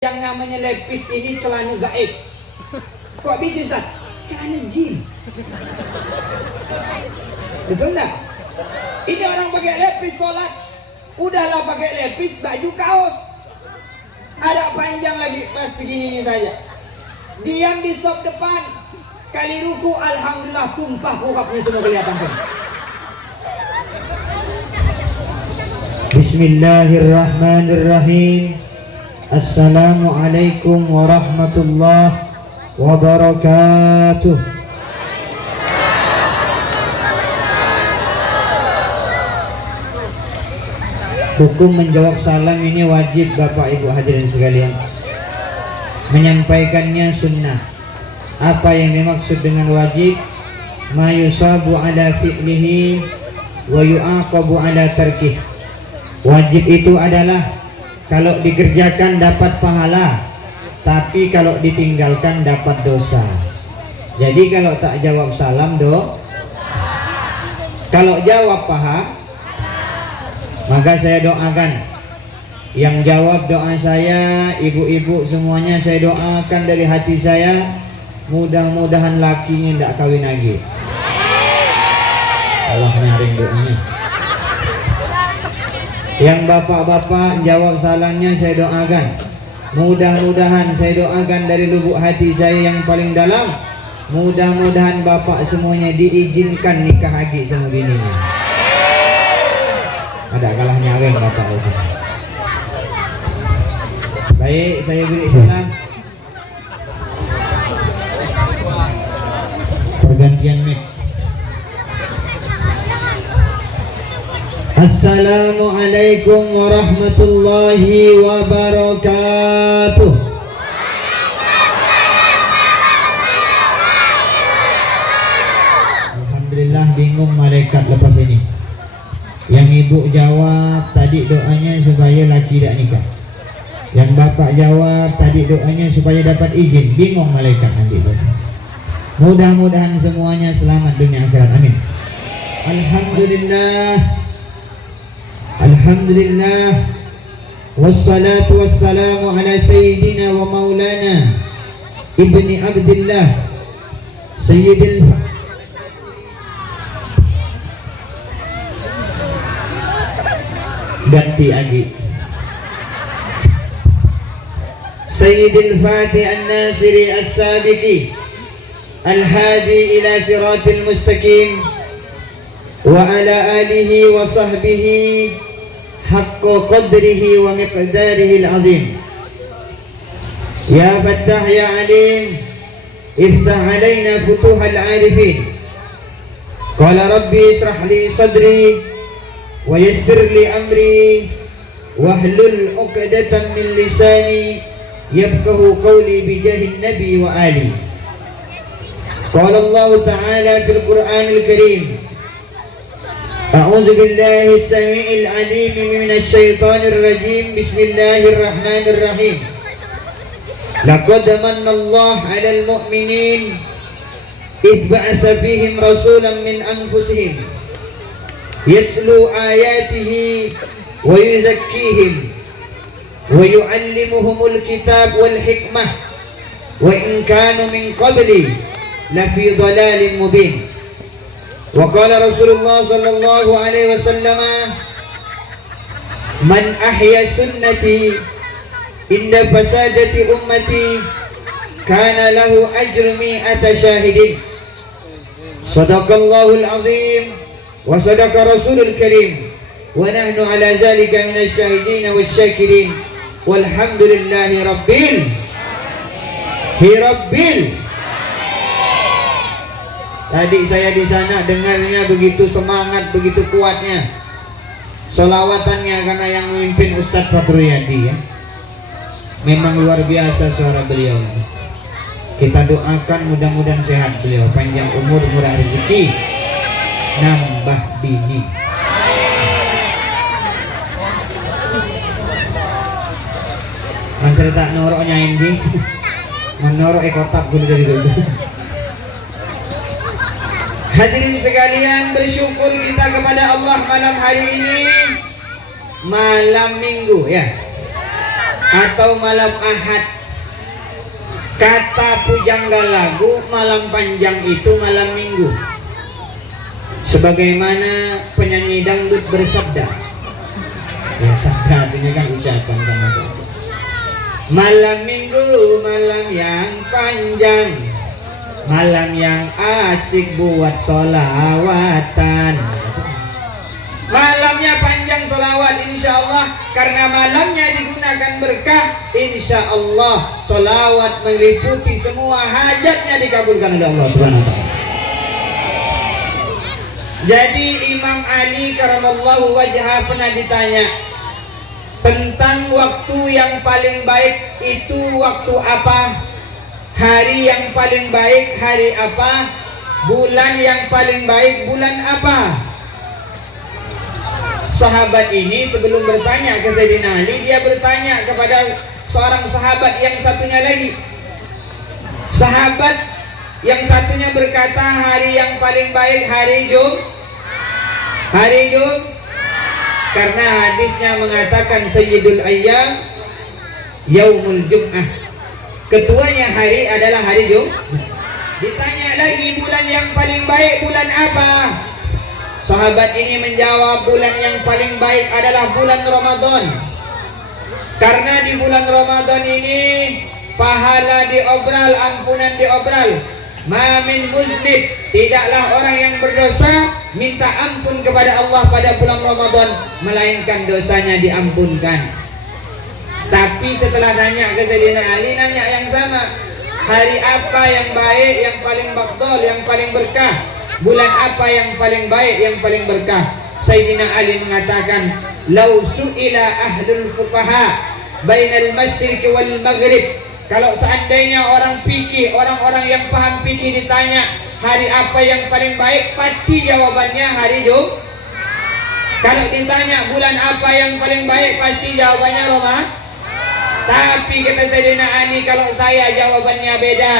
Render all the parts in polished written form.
Yang namanya lepis ini celana gaib. Kok bisa Ustaz? Celana jin. Betul enggak? Ini orang pakai lepis sholat, udahlah pakai lepis baju kaos. Ada panjang lagi pas segini ini saja. Diam di sop depan, kali ruku alhamdulillah tumpah rukapnya semua kelihatan. Bismillahirrahmanirrahim. Assalamualaikum warahmatullahi wabarakatuh. Hukum menjawab salam ini wajib Bapak Ibu hadirin sekalian. Menyampaikannya sunnah. Apa yang dimaksud dengan wajib? Ma yusabu ala fi'lihi wa yu'aqabu ala tarkih. Wajib itu adalah kalau dikerjakan dapat pahala, tapi kalau ditinggalkan dapat dosa. Jadi kalau tak jawab salam kalau jawab paham, maka saya doakan. Yang jawab doa saya, ibu-ibu semuanya saya doakan dari hati saya, mudah-mudahan lakinya tidak kawin lagi. Allah nyaring doanya. Yang bapak-bapak jawab salamnya saya doakan, mudah-mudahan saya doakan dari lubuk hati saya yang paling dalam, mudah-mudahan bapak semuanya diizinkan nikah haji sama bininya. Ada kalah nyaweng bapak itu. Baik, saya beri salam. Pergantian mic. Assalamualaikum warahmatullahi wabarakatuh. Alhamdulillah bingung malaikat lepas ini. Yang ibu jawab tadi doanya supaya laki tidak nikah. Yang bapak jawab tadi doanya supaya dapat izin. Bingung malaikat nanti. Mudah-mudahan semuanya selamat dunia akhirat. Amin. Alhamdulillah. Alhamdulillah. Wassalatu wassalamu ala sayyidina wa maulana ibni abdillah sayyidil ganti lagi sayyidil fatih an-nasiri as-sabiti al-hadi ila siratil mustaqim wa ala alihi wa sahbihi haqqa qadrihi wa miqdarihi al-azim. Ya Fattah ya Alim, iftah alaina futuhal arifin. Qala rabbi israh li sadri wa yassir li amri wahlul 'uqdatan min lisani yafqahu qawli bi jahin nabi wa ali. Qala Allah ta'ala fil Qur'anil Karim, أعوذ بالله السميع العليم من الشيطان الرجيم بسم الله الرحمن الرحيم لقد من الله على المؤمنين إذ بعث فيهم رسولا من أنفسهم يتلو آياته ويزكيهم ويعلمهم الكتاب والحكمة وإن كانوا من قبل لفي ضلال مبين. وقال رسول الله صلى الله عليه وسلم من أحيا سنتي عند فسادة أمتي كان له أجر 100 شاهد. صدق الله العظيم وصدق رسول الكريم ونحن على ذلك من الشاهدين والشاكرين والحمد لله رب Tadi saya di sana dengarnya begitu semangat, begitu kuatnya solawatannya karena yang memimpin Ustadz Fakruyadi ya. Memang luar biasa suara beliau. Kita doakan mudah-mudahan sehat beliau, panjang umur, murah rezeki, nambah bini. Antara tak norok nyain di, menorok ekotak gue dari dulu. Hadirin sekalian, bersyukur kita kepada Allah malam hari ini, malam minggu ya. atau malam Ahad. Kata pujangga lagu, malam panjang itu malam Minggu. Sebagaimana penyanyi dangdut bersabda, ya sabda artinya kan ucapan sama saja. Malam Minggu, malam yang panjang, malam yang asik buat solawatan. Malamnya panjang solawat insya Allah, karena malamnya digunakan berkah. Insya Allah solawat meliputi semua hajatnya dikabulkan oleh Allah Subhanahu wa ta'ala. Jadi Imam Ali karamallahu wajhah pernah ditanya tentang waktu yang paling baik itu waktu apa, hari yang paling baik hari apa, bulan yang paling baik bulan apa. Sahabat ini sebelum bertanya ke Sayyidina Ali, dia bertanya kepada seorang sahabat yang satunya lagi. Sahabat yang satunya berkata hari yang paling baik hari Jumat. Karena hadisnya mengatakan Sayyidul Ayyam Yaumul Jum'ah. Ketuanya hari adalah hari Jumat. Ditanya lagi bulan yang paling baik bulan apa? Sahabat ini menjawab bulan yang paling baik adalah bulan Ramadan. Karena di bulan Ramadan ini pahala diobral, ampunan diobral. Ma min muznib, tidaklah orang yang berdosa minta ampun kepada Allah pada bulan Ramadan melainkan dosanya diampunkan. Tapi setelah nanya ke Sayyidina Ali, nanya yang sama, hari apa yang baik, yang paling afdal, yang paling berkah? Bulan apa yang paling baik, yang paling berkah? Sayyidina Ali mengatakan, "Lau su'ila ahlul fuqaha bainal masyriq wal maghrib." Kalau seandainya orang fikih, orang-orang yang paham fikih ditanya hari apa yang paling baik, pasti jawabannya hari Jumat. Kalau ditanya bulan apa yang paling baik, pasti jawabannya Ramadan. Tapi kata Sayyidina Ali, kalau saya jawabannya beda.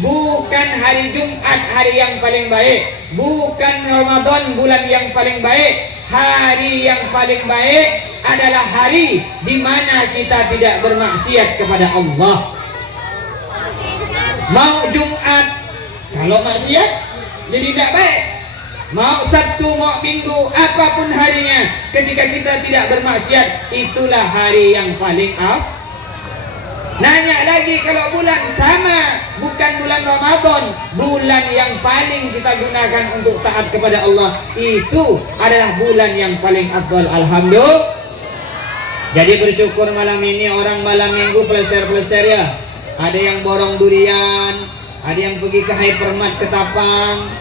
Bukan hari Jumat hari yang paling baik, bukan Ramadan bulan yang paling baik. Hari yang paling baik adalah hari di mana kita tidak bermaksiat kepada Allah. Mau Jumat, kalau maksiat jadi tidak baik. Mau Sabtu, mau Minggu, apapun harinya, ketika kita tidak bermaksiat, itulah hari yang paling afdal. Nanya lagi, kalau bulan sama, bukan bulan Ramadan, bulan yang paling kita gunakan untuk taat kepada Allah, itu adalah bulan yang paling afdal. Alhamdulillah. Jadi bersyukur malam ini orang malam Minggu pleser-pleser ya. Ada yang borong durian, ada yang pergi ke hypermart ke Tapang,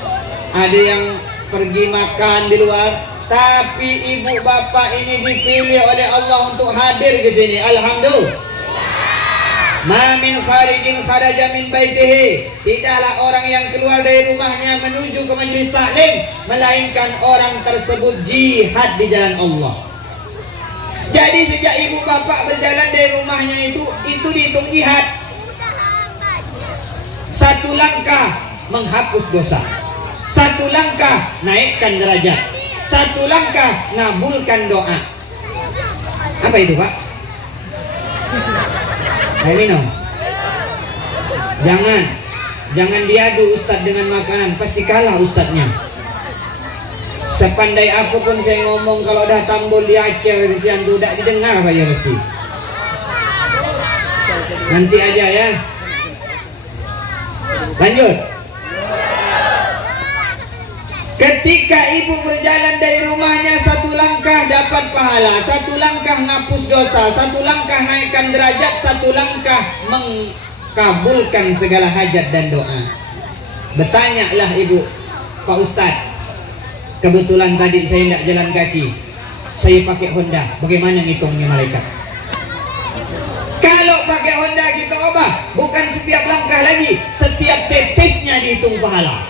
ada yang pergi makan di luar. Tapi ibu bapak ini dipilih oleh Allah untuk hadir ke sini. Alhamdulillah. Ma min kharijin kharaja min baitihi, tidaklah orang yang keluar dari rumahnya menuju ke majelis taklim melainkan orang tersebut jihad di jalan Allah. Jadi sejak ibu bapak berjalan dari rumahnya itu dihitung jihad. Satu langkah menghapus dosa, satu langkah naikkan derajat, satu langkah ngabulkan doa. Apa itu Pak? Ayo minum. Jangan diadu ustadz dengan makanan, pasti kalah ustadznya. Sepandai apapun saya ngomong, kalau dah tambul di Aceh di siantu tidak didengar saja mesti. Nanti aja ya. Lanjut. Ketika ibu berjalan dari rumahnya, satu langkah dapat pahala, satu langkah ngapus dosa, satu langkah naikkan derajat, satu langkah mengkabulkan segala hajat dan doa. Bertanyalah ibu, Pak Ustadz, kebetulan tadi saya tidak jalan kaki, saya pakai Honda, bagaimana ngitungnya malaikat? Kalau pakai Honda kita obah, bukan setiap langkah lagi, setiap tetesnya dihitung pahala.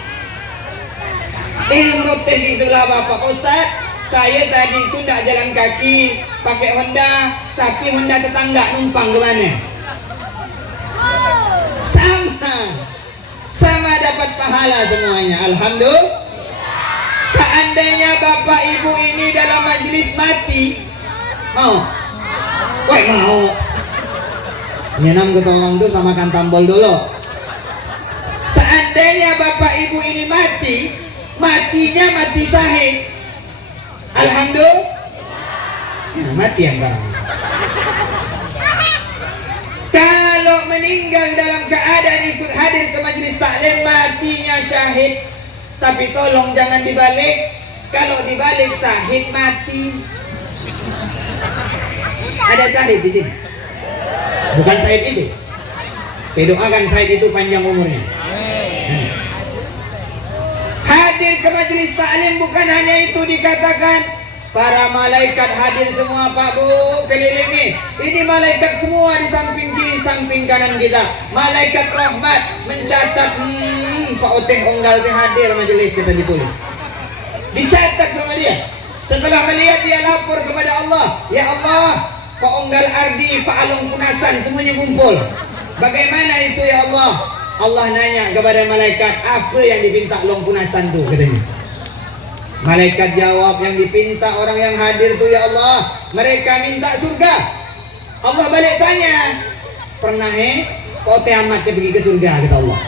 Protes di sebelah bapak, Ustaz, saya tadi itu tidak jalan kaki, pakai Honda, tapi Honda tetangga numpang kemana? Sama dapat pahala semuanya. Alhamdulillah. Seandainya bapak ibu ini dalam majelis mati, mau? Nyenam ke tolong tuh samakan tambol dulu. Seandainya bapak ibu ini mati, matinya mati syahid, alhamdulillah. Nah, mati yang barang. Kalau meninggal dalam keadaan ikut hadir ke majelis taklim, matinya syahid. Tapi tolong jangan dibalik. Kalau dibalik syahid mati. Ada syahid di sini? Bukan Said itu. Saya doakan Said itu panjang umurnya. Hadir ke majelis taklim bukan hanya itu dikatakan. Para malaikat hadir semua Pak Bu, keliling nih. Ini malaikat semua di samping kiri, samping kanan kita. Malaikat rahmat mencatat, Pak Uteng Onggal yang hadir majelis kita ditulis. Dicatat sama dia. Setelah melihat dia lapor kepada Allah, ya Allah, Pak Onggal Ardi, Pak Alung Punasan semuanya kumpul. Bagaimana itu ya Allah? Allah nanya kepada malaikat, apa yang dipinta Long Punasan tuh katanya. Malaikat jawab, yang dipinta orang yang hadir tuh ya Allah, mereka minta surga. Allah balik tanya, pernah kau teamatnya pergi ke surga kata Allah.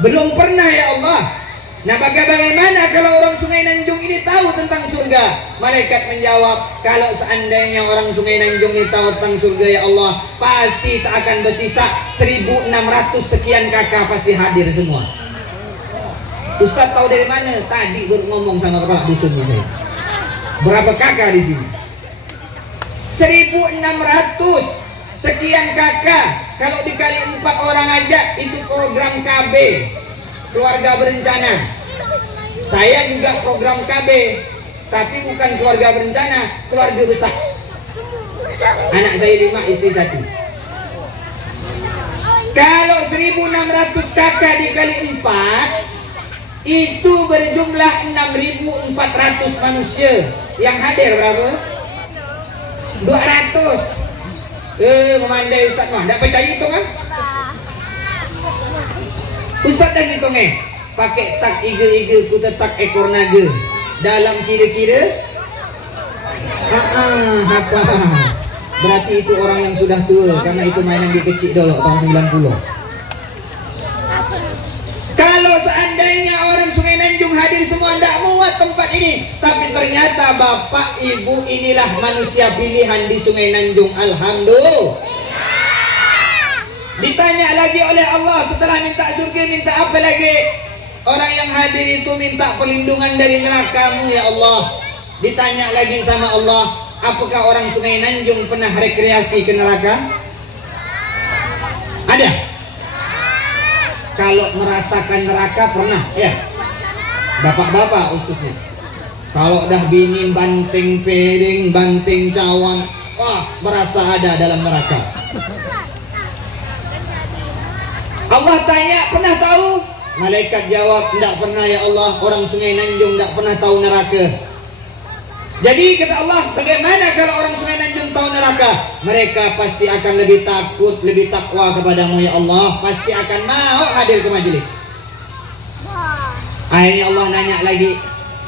Belum pernah ya Allah. Nah bagaimana kalau orang Sungai Nanjung ini tahu tentang surga? Malaikat menjawab, kalau seandainya orang Sungai Nanjung ini tahu tentang surga ya Allah, pasti tak akan bersisa 1.600 sekian kakak pasti hadir semua. Ustaz tahu dari mana? Tadi baru ngomong sama kepala dusun saya. Berapa kakak di sini? 1.600 sekian kakak. Kalau dikali 4 orang aja itu program KB, keluarga berencana. Saya juga program KB, tapi bukan keluarga berencana, keluarga besar. Anak saya 5, istri 1. Kalau 1.600 kakak dikali 4 itu berjumlah 6.400 manusia. Yang hadir berapa? 200. Memandai Ustaz mah, tak percaya itu kan? Ustaz dah hitung pakai tak iga-iga ku tak ekor naga. Dalam kira-kira apa? Berarti itu orang yang sudah tua, karena itu mainan dia kecil dulu tahun 90. Kalau seandainya orang Sungai Nanjung hadir semua, tidak muat tempat ini. Tapi ternyata bapak ibu inilah manusia pilihan di Sungai Nanjung. Alhamdulillah. Ditanya lagi oleh Allah setelah minta surga, minta apa lagi? Orang yang hadir itu minta perlindungan dari neraka-Mu ya Allah. Ditanya lagi sama Allah, apakah orang Sungai Nanjung pernah rekreasi ke neraka? Ada? Kalau merasakan neraka pernah ya, bapak-bapak khususnya. Kalau dah bini banting piring, banting cawan, wah merasa ada dalam neraka. Allah tanya, pernah tahu? Malaikat jawab, tidak pernah ya Allah. Orang Sungai Nanjung tidak pernah tahu neraka. Jadi kata Allah, bagaimana kalau orang Sungai Nanjung tahu neraka? Mereka pasti akan lebih takut, lebih takwa kepadamu ya Allah. Pasti akan mau hadir ke majelis. Akhirnya Allah nanya lagi,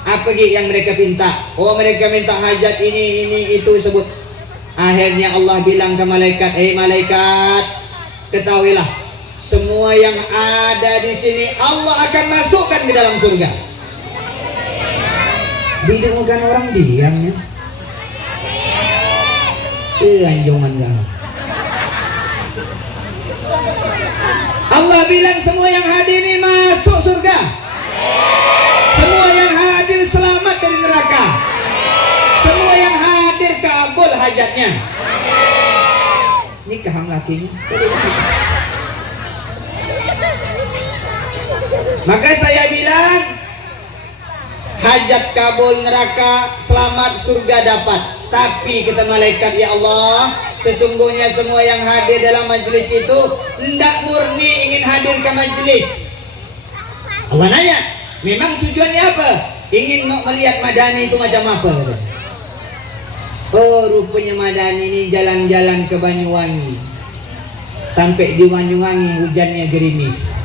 apa yang mereka minta? Oh mereka minta hajat ini, itu sebut. Akhirnya Allah bilang ke malaikat, malaikat, ketahuilah, semua yang ada di sini Allah akan masukkan ke dalam surga. Didengarkan orang diamnya. Anjongan gak. Allah bilang semua yang hadir ini masuk surga. Semua yang hadir selamat dari neraka. Semua yang hadir kabul hajatnya. Nikah lakinya. Maka saya bilang, hajat kabul neraka, selamat surga dapat. Tapi kata malaikat, ya Allah, sesungguhnya semua yang hadir dalam majelis itu hendak murni ingin hadir ke majelis. Allah nanya, memang tujuannya apa? Ingin melihat Madani itu macam apa? Oh rupanya Madani ini jalan-jalan ke Banyuwangi. Sampai di Banyuwangi hujannya gerimis.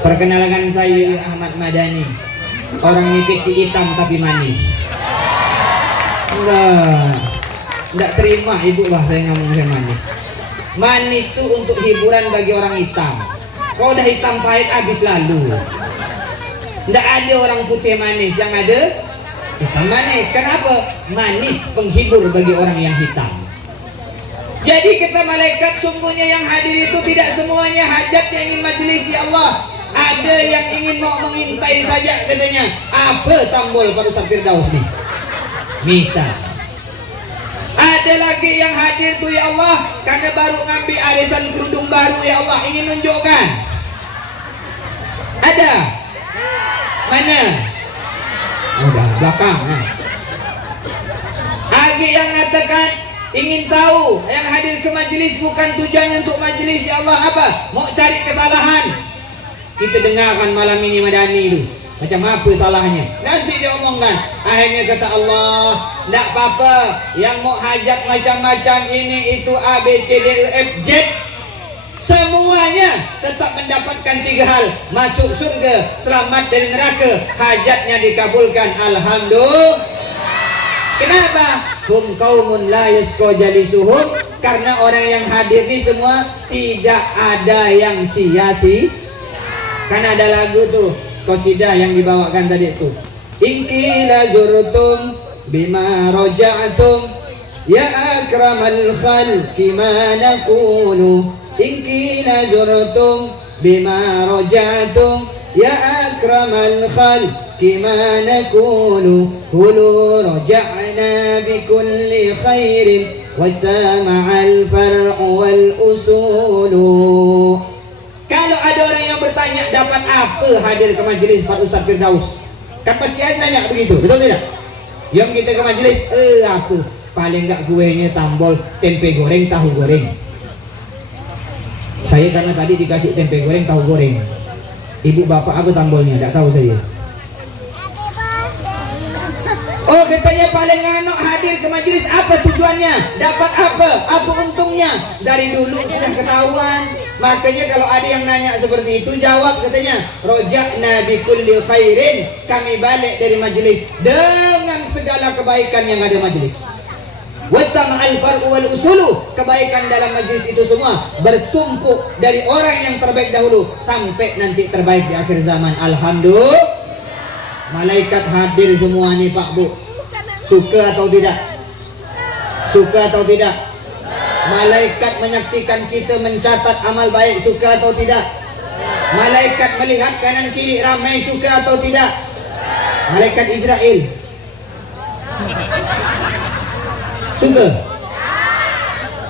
Perkenalkan saya Ahmad Madani. Orangnya kecil hitam tapi manis. Enggak terima ibu lah saya ngomong saya manis. Manis tuh untuk hiburan bagi orang hitam. Kalau udah hitam pahit habis lalu. Nggak ada orang putih manis, yang ada hitam manis. Kenapa? Manis penghibur bagi orang yang hitam. Jadi kata malaikat, sungguhnya yang hadir itu tidak semuanya hajatnya ingin majelis ya Allah. Ada yang ingin mau mengintai saja katanya. Apa tambol pada Ustaz Firdaus nih? Misal. Ada lagi yang hadir tuh ya Allah karena baru ngambil arisan kerudung baru ya Allah, ingin nunjukkan. Ada? Mana? Udah belakang. Ada yang mengatakan ingin tahu, yang hadir ke majelis bukan tujuannya untuk majelis ya Allah, apa? Mau cari kesalahan. Kita dengarkan malam ini Madani itu. Macam apa salahnya? Nanti dia omongkan. Akhirnya kata Allah, tidak apa-apa. Yang mau hajat macam-macam ini itu A, B, C, D, E, F, Z. Semuanya tetap mendapatkan 3 hal. Masuk surga, selamat dari neraka, hajatnya dikabulkan. Alhamdulillah. Kenapa? Hum qaumun la yasqa jalisuhum. Karena orang yang hadir ini semua tidak ada yang sia-sia. Karena ada lagu tuh, qasidah yang dibawakan tadi itu. Inkila zurtum bima raja'tum ya akramal khalqi ma naqulu. Inkila zurtum bima raja'tum ya akramal khalqi ma naqulu. Qulu raja'na bi kulli khairin wasama'al far'u wal usulu. Kalau ada orang yang bertanya dapat apa hadir ke majelis Pak Ustaz Firdaus, kan pasti ada nanya begitu, betul tidak? Yang kita ke majelis, aku paling enggak kuenya tambol tempe goreng, tahu goreng. Saya karena tadi dikasih tempe goreng, tahu goreng. Ibu bapak apa tambolnya? Tidak tahu saya. Oh, katanya paling anak hadir ke majelis, apa tujuannya? Dapat apa? Apa untungnya? Dari dulu sudah ketahuan. Makanya kalau ada yang nanya seperti itu, jawab katanya, roja'na bi kulli khairin, kami balik dari majelis dengan segala kebaikan yang ada majelis. Wattama'al far'u wal usulu, kebaikan dalam majelis itu semua bertumpuk dari orang yang terbaik dahulu sampai nanti terbaik di akhir zaman. Alhamdulillah. Malaikat hadir semua nih Pak Bu. Suka atau tidak? Suka atau tidak? Malaikat menyaksikan kita mencatat amal baik, suka atau tidak? Malaikat melihat kanan kiri ramai, suka atau tidak? Malaikat Israel suka?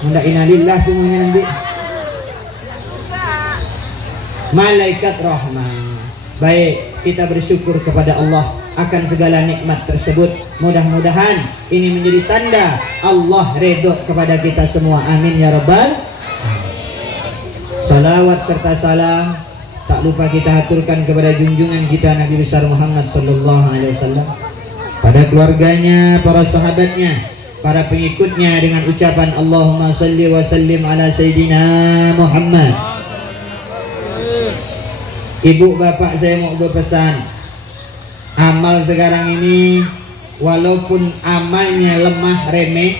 Mudah inalillah semuanya nanti. Malaikat rahmah. Baik, kita bersyukur kepada Allah akan segala nikmat tersebut. Mudah-mudahan ini menjadi tanda Allah ridho kepada kita semua. Amin ya rabbal. Salawat serta salam tak lupa kita aturkan kepada junjungan kita Nabi besar Muhammad sallallahu alaihi wasallam, pada keluarganya, para sahabatnya, para pengikutnya, dengan ucapan Allahumma salli wa sallim ala sayyidina Muhammad. Ibu bapak, saya mau berpesan, amal sekarang ini walaupun amalnya lemah remeh,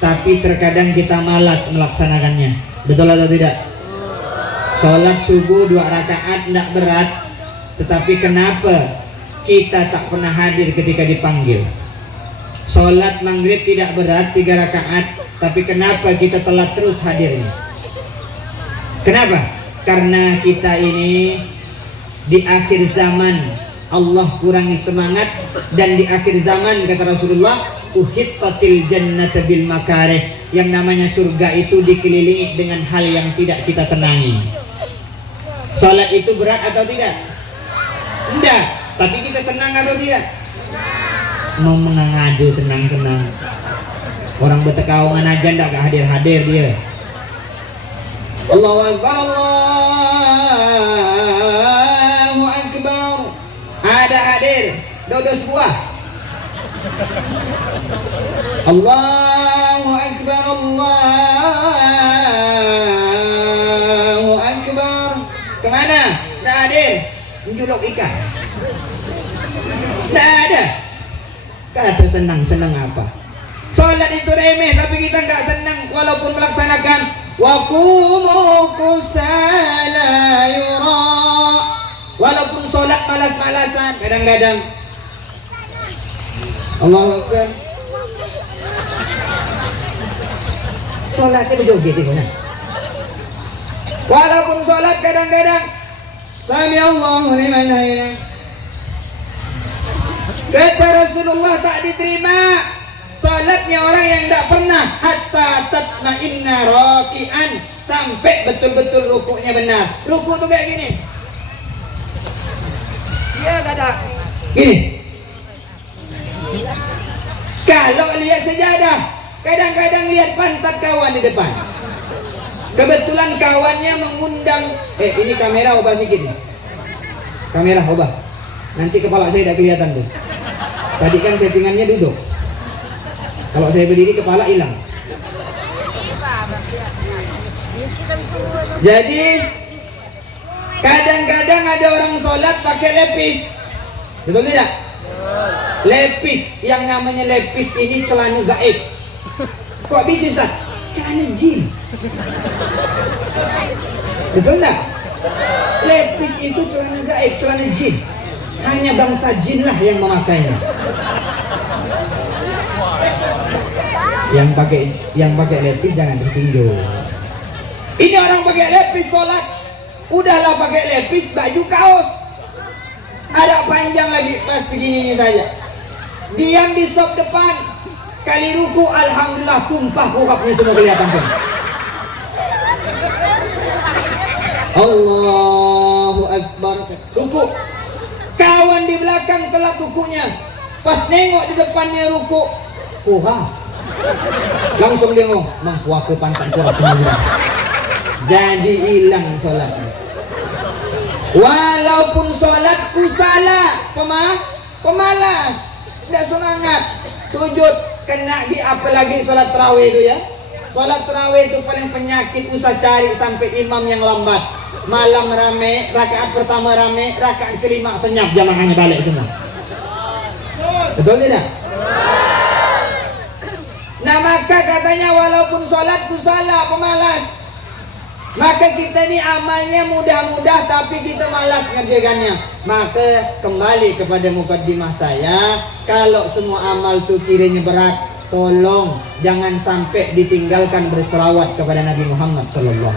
tapi terkadang kita malas melaksanakannya. Betul atau tidak? Sholat subuh 2 rakaat tidak berat, tetapi kenapa kita tak pernah hadir ketika dipanggil? Sholat maghrib tidak berat 3 rakaat, tapi kenapa kita telat terus hadirnya? Kenapa? Karena kita ini di akhir zaman Allah kurangi semangat, dan di akhir zaman kata Rasulullah, uhittatil jannata bil makarih, yang namanya surga itu dikelilingi dengan hal yang tidak kita senangi. Salat itu berat atau tidak? Tidak, tapi kita senang atau tidak? Mau mengadu senang-senang. Orang bertekawangan aja ndak hadir-hadir dia. Allahu Akbar, Allahu Akbar. Ada hadir dodos buah. Allahu Akbar, Allahu Akbar. Kemana? Tidak hadir. Menjuluk ikan. Tidak ada. Kata senang-senang apa? Sholat itu remeh, tapi kita nggak senang walaupun melaksanakan. wa qumu kusala yura. Walaupun sholat malas-malasan kadang-kadang. Allahu Akbar. Sholatnya berjoget itu nah. Walaupun sholat kadang-kadang Sami Allahu liman hamidah. Kata Rasulullah tak diterima salatnya orang yang tidak pernah hatta tatma'inna raki'an, sampai betul-betul rukuknya benar. Rukuk tuh kayak gini. Dia ada gini. Kalau lihat sejadah, kadang-kadang lihat pantat kawan di depan. Kebetulan kawannya mengundang, ini kamera ubah sedikit nih. Kamera ubah. Nanti kepala saya tidak kelihatan tuh. Tadi kan settingannya duduk. Kalau saya berdiri kepala hilang. Jadi kadang-kadang ada orang sholat pakai lepis. Betul tidak? Lepis, yang namanya lepis ini celana gaib. Kok bisa Ustaz? Celana jin. Betul tidak? Lepis itu celana gaib, celana jin. Hanya bangsa jin lah yang memakainya. Yang pakai lepis jangan tersinggung. Ini orang pakai lepis sholat, udahlah pakai lepis baju kaos. Ada panjang lagi pas segini ini saja. Diam di sop depan, kali ruku alhamdulillah tumpah rukapnya semua kelihatan kan. Allahu Akbar. Ruku. Kawan di belakang telat rukunya. Pas nengok di depannya ruku, langsung dia ngomong, "Mang, aku pantang kurang semua." Jadi hilang sholatnya. Walaupun sholatku salah, pemalas, tidak semangat, sujud kena di apalagi sholat tarawih itu ya. Sholat tarawih itu paling penyakit, usah cari sampai imam yang lambat. Malam rame, rakaat pertama rame, rakaat kelima senyap, jamaahnya balik semua. Betul tidak? Nah maka katanya walaupun sholatku salah, pemalas, maka kita ini amalnya mudah-mudah tapi kita malas ngerjakannya. Maka kembali kepada mukaddimah saya, kalau semua amal itu kiranya berat, tolong jangan sampai ditinggalkan berselawat kepada Nabi Muhammad SAW.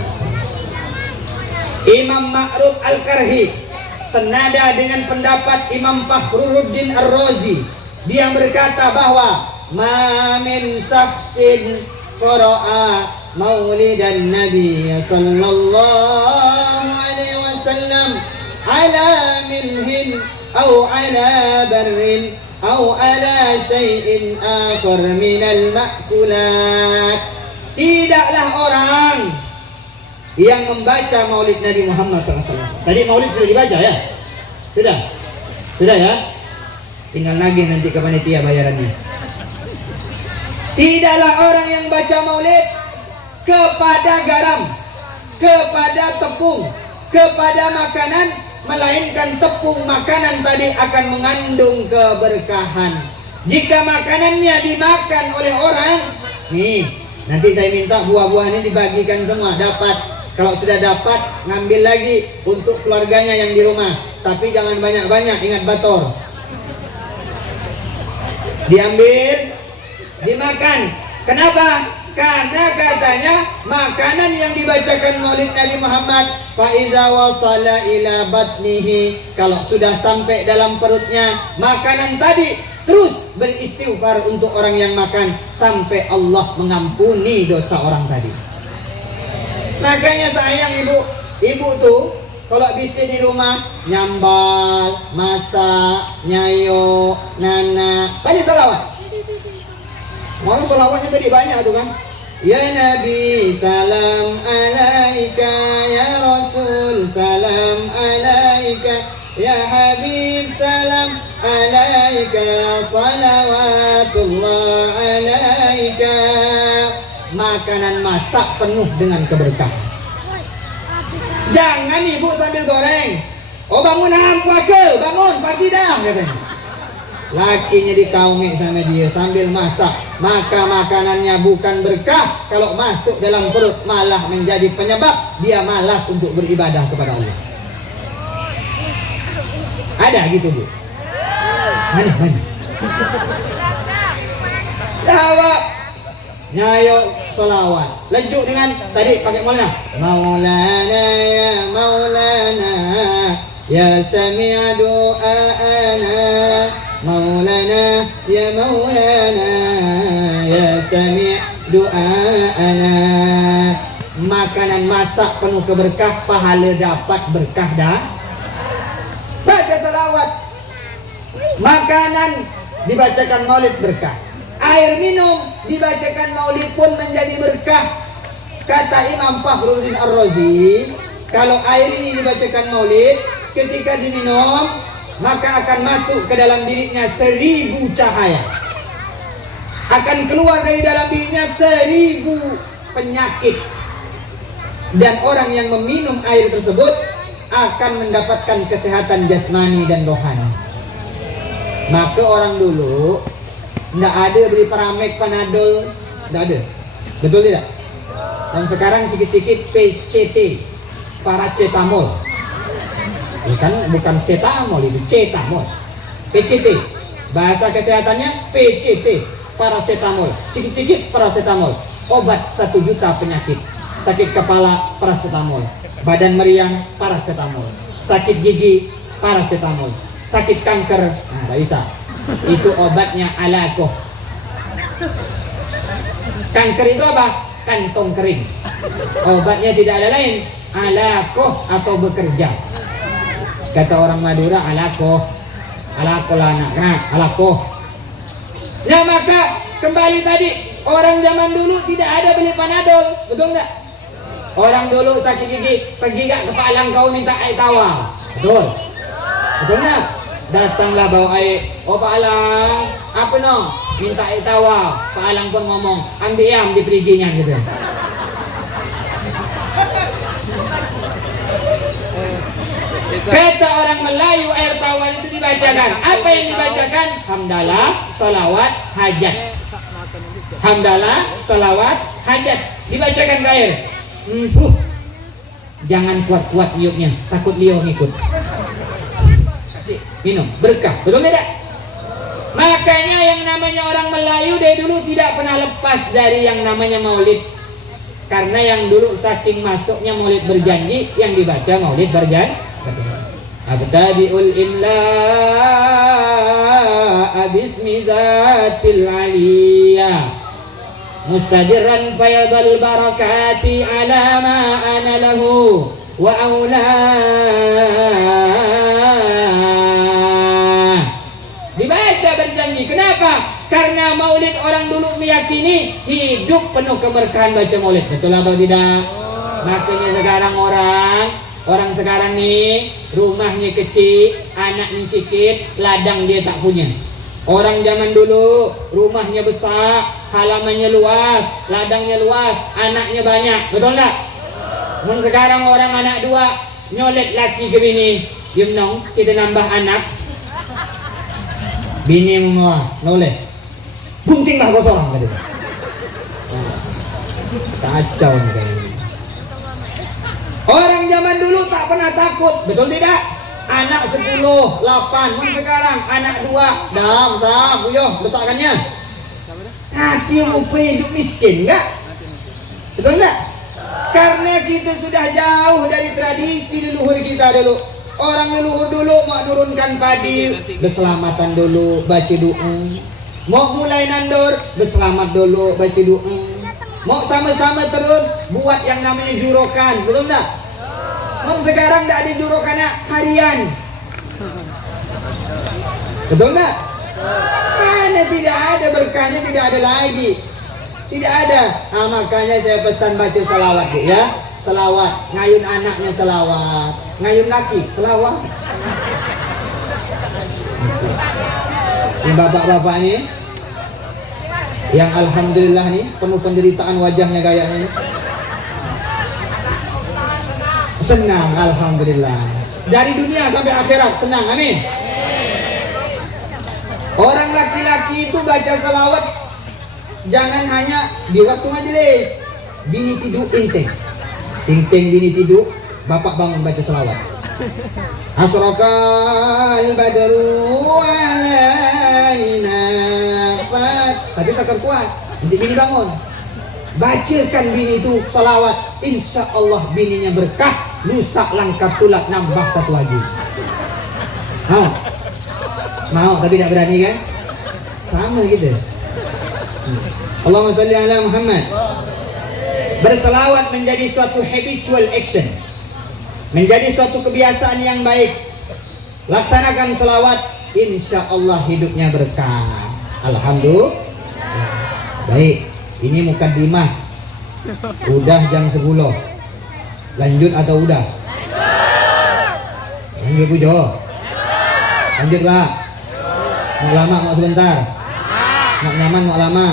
Imam Ma'ruf Al-Karhi senada dengan pendapat Imam Fakhruddin Ar-Razi, dia berkata bahwa ma min syakhsin qara'a maulidan Nabi sallallahu alaihi wasallam ala minhin aw ala barrin aw ala syai'in akhar minal ma'kulat. Tidaklah orang yang membaca maulid Nabi Muhammad SAW. Tadi maulid sudah dibaca ya? Sudah ya? Tinggal nagih nanti ke panitia bayarannya. Tidaklah orang yang baca maulid kepada garam, kepada tepung, kepada makanan, melainkan tepung makanan tadi akan mengandung keberkahan. Jika makanannya dimakan oleh orang, nih nanti saya minta buah-buah ini dibagikan semua, dapat. Kalau sudah dapat, ngambil lagi untuk keluarganya yang di rumah. Tapi jangan banyak-banyak, ingat bator. Diambil, dimakan. Kenapa? Karena katanya makanan yang dibacakan maulid Nabi Muhammad, faiza wasala ila batnihi, kalau sudah sampai dalam perutnya, makanan tadi terus beristighfar untuk orang yang makan sampai Allah mengampuni dosa orang tadi. Makanya sayang ibu tuh kalau bisa di rumah nyambal, masak, nyayo, nana, banyak salawat. Mau salawatnya tadi banyak tuh kan. Ya Nabi salam alaika, ya Rasul salam alaika, ya Habib salam alaika, salawatullah alaika. Makanan masak penuh dengan keberkahan. Jangan ibu sambil goreng. Oh bangun puaka, bangun pagi dah katanya. lakinya dikaumi sama dia sambil masak, maka makanannya bukan berkah. Kalau masuk dalam perut malah menjadi penyebab dia malas untuk beribadah kepada Allah. Ada gitu Bu? Mana? Jawab. Nyayo solawat. Lanjut dengan tadi pakai Maulana. Maulana ya Maulana ya sami' du'ana. Maulana ya Maulana ya sami' du'ana. Makanan masak penuh keberkah, pahala dapat berkah dah. Baca salawat. Makanan dibacakan maulid berkah. Air minum dibacakan maulid pun menjadi berkah. Kata Imam Fakhruddin Ar-Razi, kalau air ini dibacakan maulid, ketika diminum maka akan masuk ke dalam dirinya 1000 cahaya, akan keluar dari dalam dirinya 1000 penyakit, dan orang yang meminum air tersebut akan mendapatkan kesehatan jasmani dan rohani. Maka orang dulu nggak ada beli Paramek, Panadol, nggak ada, betul tidak? Dan sekarang sikit-sikit PCT, paracetamol. Bukan setamol, itu cetamol. PCT, bahasa kesehatannya PCT, paracetamol. Sikit-sikit paracetamol. Obat 1 juta penyakit. Sakit kepala, paracetamol. Badan meriang, paracetamol. Sakit gigi, paracetamol. Sakit kanker, nah nggak bisa. Itu obatnya Alakoh. Kanker itu apa? Kantong kering. Obatnya tidak ada lain, Alakoh atau bekerja. Kata orang Madura, Alakoh, Alakoh anak, nah Alakoh. Nah maka kembali tadi, orang zaman dulu tidak ada beli Panadol, betul nggak? Orang dulu sakit gigi, pergi gak ke Pak Alang kau minta air tawar, betul? Betul nggak? Datanglah bawa air. Oh Pak Alang, apa no? Minta air tawar. Pak Alang pun ngomong, ambil yang di periginya gitu. Kata orang Melayu, air tawar itu dibacakan. Apa yang dibacakan? Hamdalah, salawat, hajat. Hamdalah, salawat, hajat. Dibacakan ke air. Jangan kuat-kuat niupnya, takut Leo ngikut. Minum berkah, betul tidak? Makanya yang namanya orang Melayu dari dulu tidak pernah lepas dari yang namanya maulid, karena yang dulu saking masuknya maulid berjanji, yang dibaca maulid berjanji. Abtadi'ul imla bismi zatil aliyah mustadirran fayadal barakati ala ma ana lahu wa aula. Dibaca berjanji. Kenapa? Karena maulid orang dulu meyakini hidup penuh keberkahan baca maulid. Betul atau tidak? Makanya sekarang orang sekarang nih rumahnya kecil, anaknya sedikit, ladang dia tak punya. Orang zaman dulu rumahnya besar, halamannya luas, ladangnya luas, anaknya banyak. Betul tak? Dan sekarang orang anak 2 nyolet laki ke bini, nong kita nambah anak. Bini mengolah, noleh, gunting bah kosong gitu. Kacau nih kayaknya. Orang zaman dulu tak pernah takut, betul tidak? Anak 10, 8, sekarang anak 2, dah besar, buyuh, besarkannya. Tapi rupa hidup miskin, enggak? Betul enggak? Karena kita sudah jauh dari tradisi leluhur kita dulu. Orang leluhur dulu mau turunkan padi, berselamatan dulu, baca doa. Mau mulai nandur, berselamat dulu, baca doa. Mau sama-sama turun, buat yang namanya jurokan, betul enggak? Mau sekarang enggak ada jurokan harian, betul enggak? Mana tidak ada berkahnya, tidak ada lagi, tidak ada. Nah, makanya saya pesan baca salawat ya. Selawat, ngayun anaknya selawat, ngayun laki selawat. Ini bapak-bapak ini yang alhamdulillah nih penuh penderitaan wajahnya gayanya ini. Senang alhamdulillah. Dari dunia sampai akhirat senang, amin. Orang laki-laki itu baca salawat jangan hanya di waktu majelis. Bini tidur inteng bini tidur, bapak bangun baca salawat. Asraqal badru alaina, tapi sakar kuat nanti bini bangun, bacakan bini itu salawat, insya Allah bininya berkah, lusa langkah tulat nambah satu lagi. Mau tapi tidak berani kan? Sama gitu. Allahumma salli ala Muhammad. Berselawat menjadi suatu habitual action, menjadi suatu kebiasaan yang baik. Laksanakan selawat, insya Allah hidupnya berkah. Alhamdulillah. Baik, ini mukaddimah. Udah jam 10. Lanjut atau udah? Lanjut Bu Jo. Lanjutlah. Mau lama mau sebentar? Mau nyaman mau lama?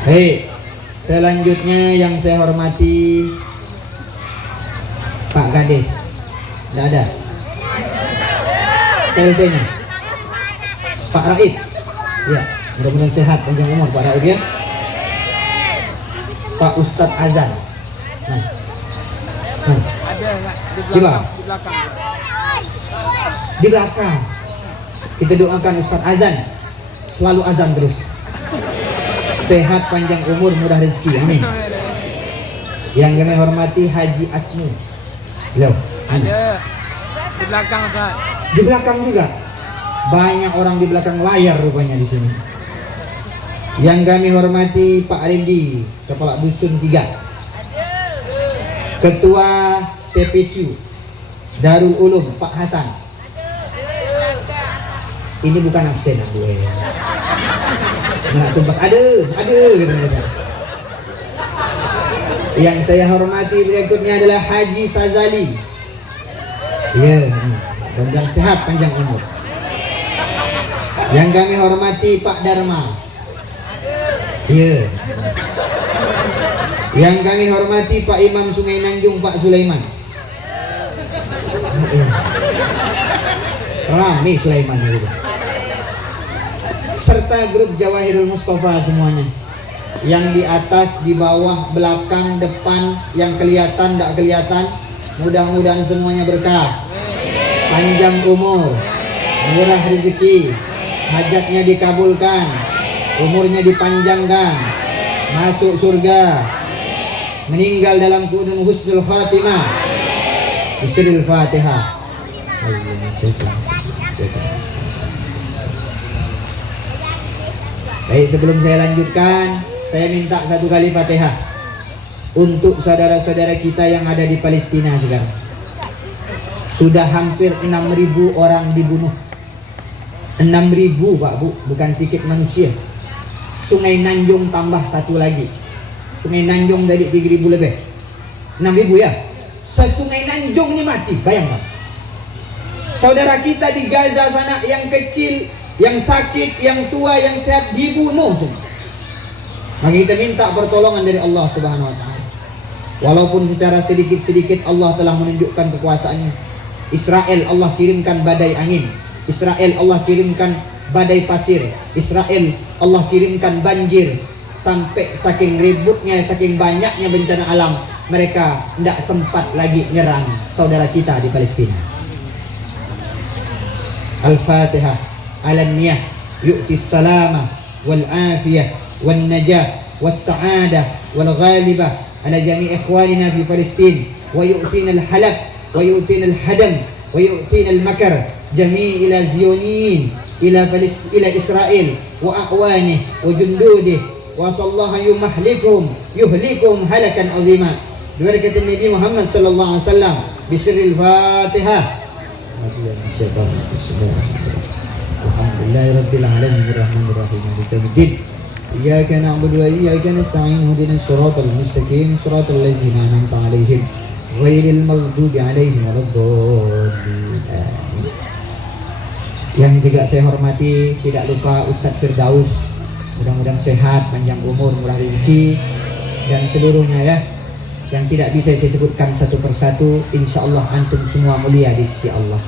Hei, selanjutnya yang saya hormati Pak Kades. Tidak ada. PLT-nya Pak Raid. Ya, mudah-mudahan sehat panjang umur Pak Raid ya. Pak Ustadz Azan. Di belakang. Di belakang. Kita doakan Ustadz Azan selalu azan terus. Sehat, panjang umur, murah rezeki, amin. Yang kami hormati Haji Asmu. Loh, ada di belakang Ustaz. Di belakang juga. Banyak orang di belakang layar rupanya di sini. Yang kami hormati Pak Rendi, Kepala Dusun 3. Ketua TPQ Darul Ulum Pak Hasan. Ini bukan absen aku ya. Nah, tumpah ada gitu. Yang saya hormati berikutnya adalah Haji Sazali. Ya, panjang sehat, panjang umur. Yang kami hormati Pak Dharma. Ya. Yang kami hormati Pak Imam Sungai Nanjung Pak Sulaiman. Rame Sulaiman gitu. Serta grup Jawahirul Mustafa semuanya. Yang di atas, di bawah, belakang, depan, yang kelihatan, tidak kelihatan. Mudah-mudahan semuanya berkah, panjang umur, murah rezeki, hajatnya dikabulkan, umurnya dipanjangkan, masuk surga, meninggal dalam keadaan husnul khatimah. Bismillahil Fatihah. Baik, sebelum saya lanjutkan, saya minta satu kali Fatihah untuk saudara-saudara kita yang ada di Palestina sekarang. Sudah hampir 6.000 orang dibunuh. 6.000 Pak Bu, bukan sedikit manusia. Sungai Nanjung tambah satu lagi. Sungai Nanjung dari 3.000 lebih. 6.000 ya. Sesungai Nanjung ini mati, bayangkan. Saudara kita di Gaza sana yang kecil, yang sakit, yang tua, yang sehat dibunuh semua. Maka kita minta pertolongan dari Allah Subhanahu wa taala. Walaupun secara sedikit-sedikit Allah telah menunjukkan kekuasaannya. Israel Allah kirimkan badai angin. Israel Allah kirimkan badai pasir. Israel Allah kirimkan banjir. Sampai saking ributnya, saking banyaknya bencana alam, mereka tidak sempat lagi nyerang saudara kita di Palestina. Al-Fatihah. Alaniyah yu'tis salamah wal afiyah wal najah wal sa'adah wal ghalibah ala jami' ikhwanina fi Palestin wa yu'tina al-halak wa yu'tina al-hadam wa yu'tina al-makar jami' ila zionin ila Israel wa a'wanih wa jundudih wa sallallahu yuhlikum halakan azima bibarakatin Nabi Muhammad sallallahu alaihi wasallam bisirril Fatihah. Alhamdulillahirabbil alamin arrahmanir rahim maliki yaumiddin iyyaka na'budu wa iyyaka nasta'in ihdinas siratal mustaqim siratal ladzina an'amta 'alaihim ghairil maghdubi 'alaihim waladdallin. Yang juga saya hormati, tidak lupa Ustadz Firdaus, mudah-mudahan sehat, panjang umur, murah rezeki dan seluruhnya ya. yang tidak bisa saya sebutkan satu persatu. Insya Allah antum semua mulia di sisi Allah.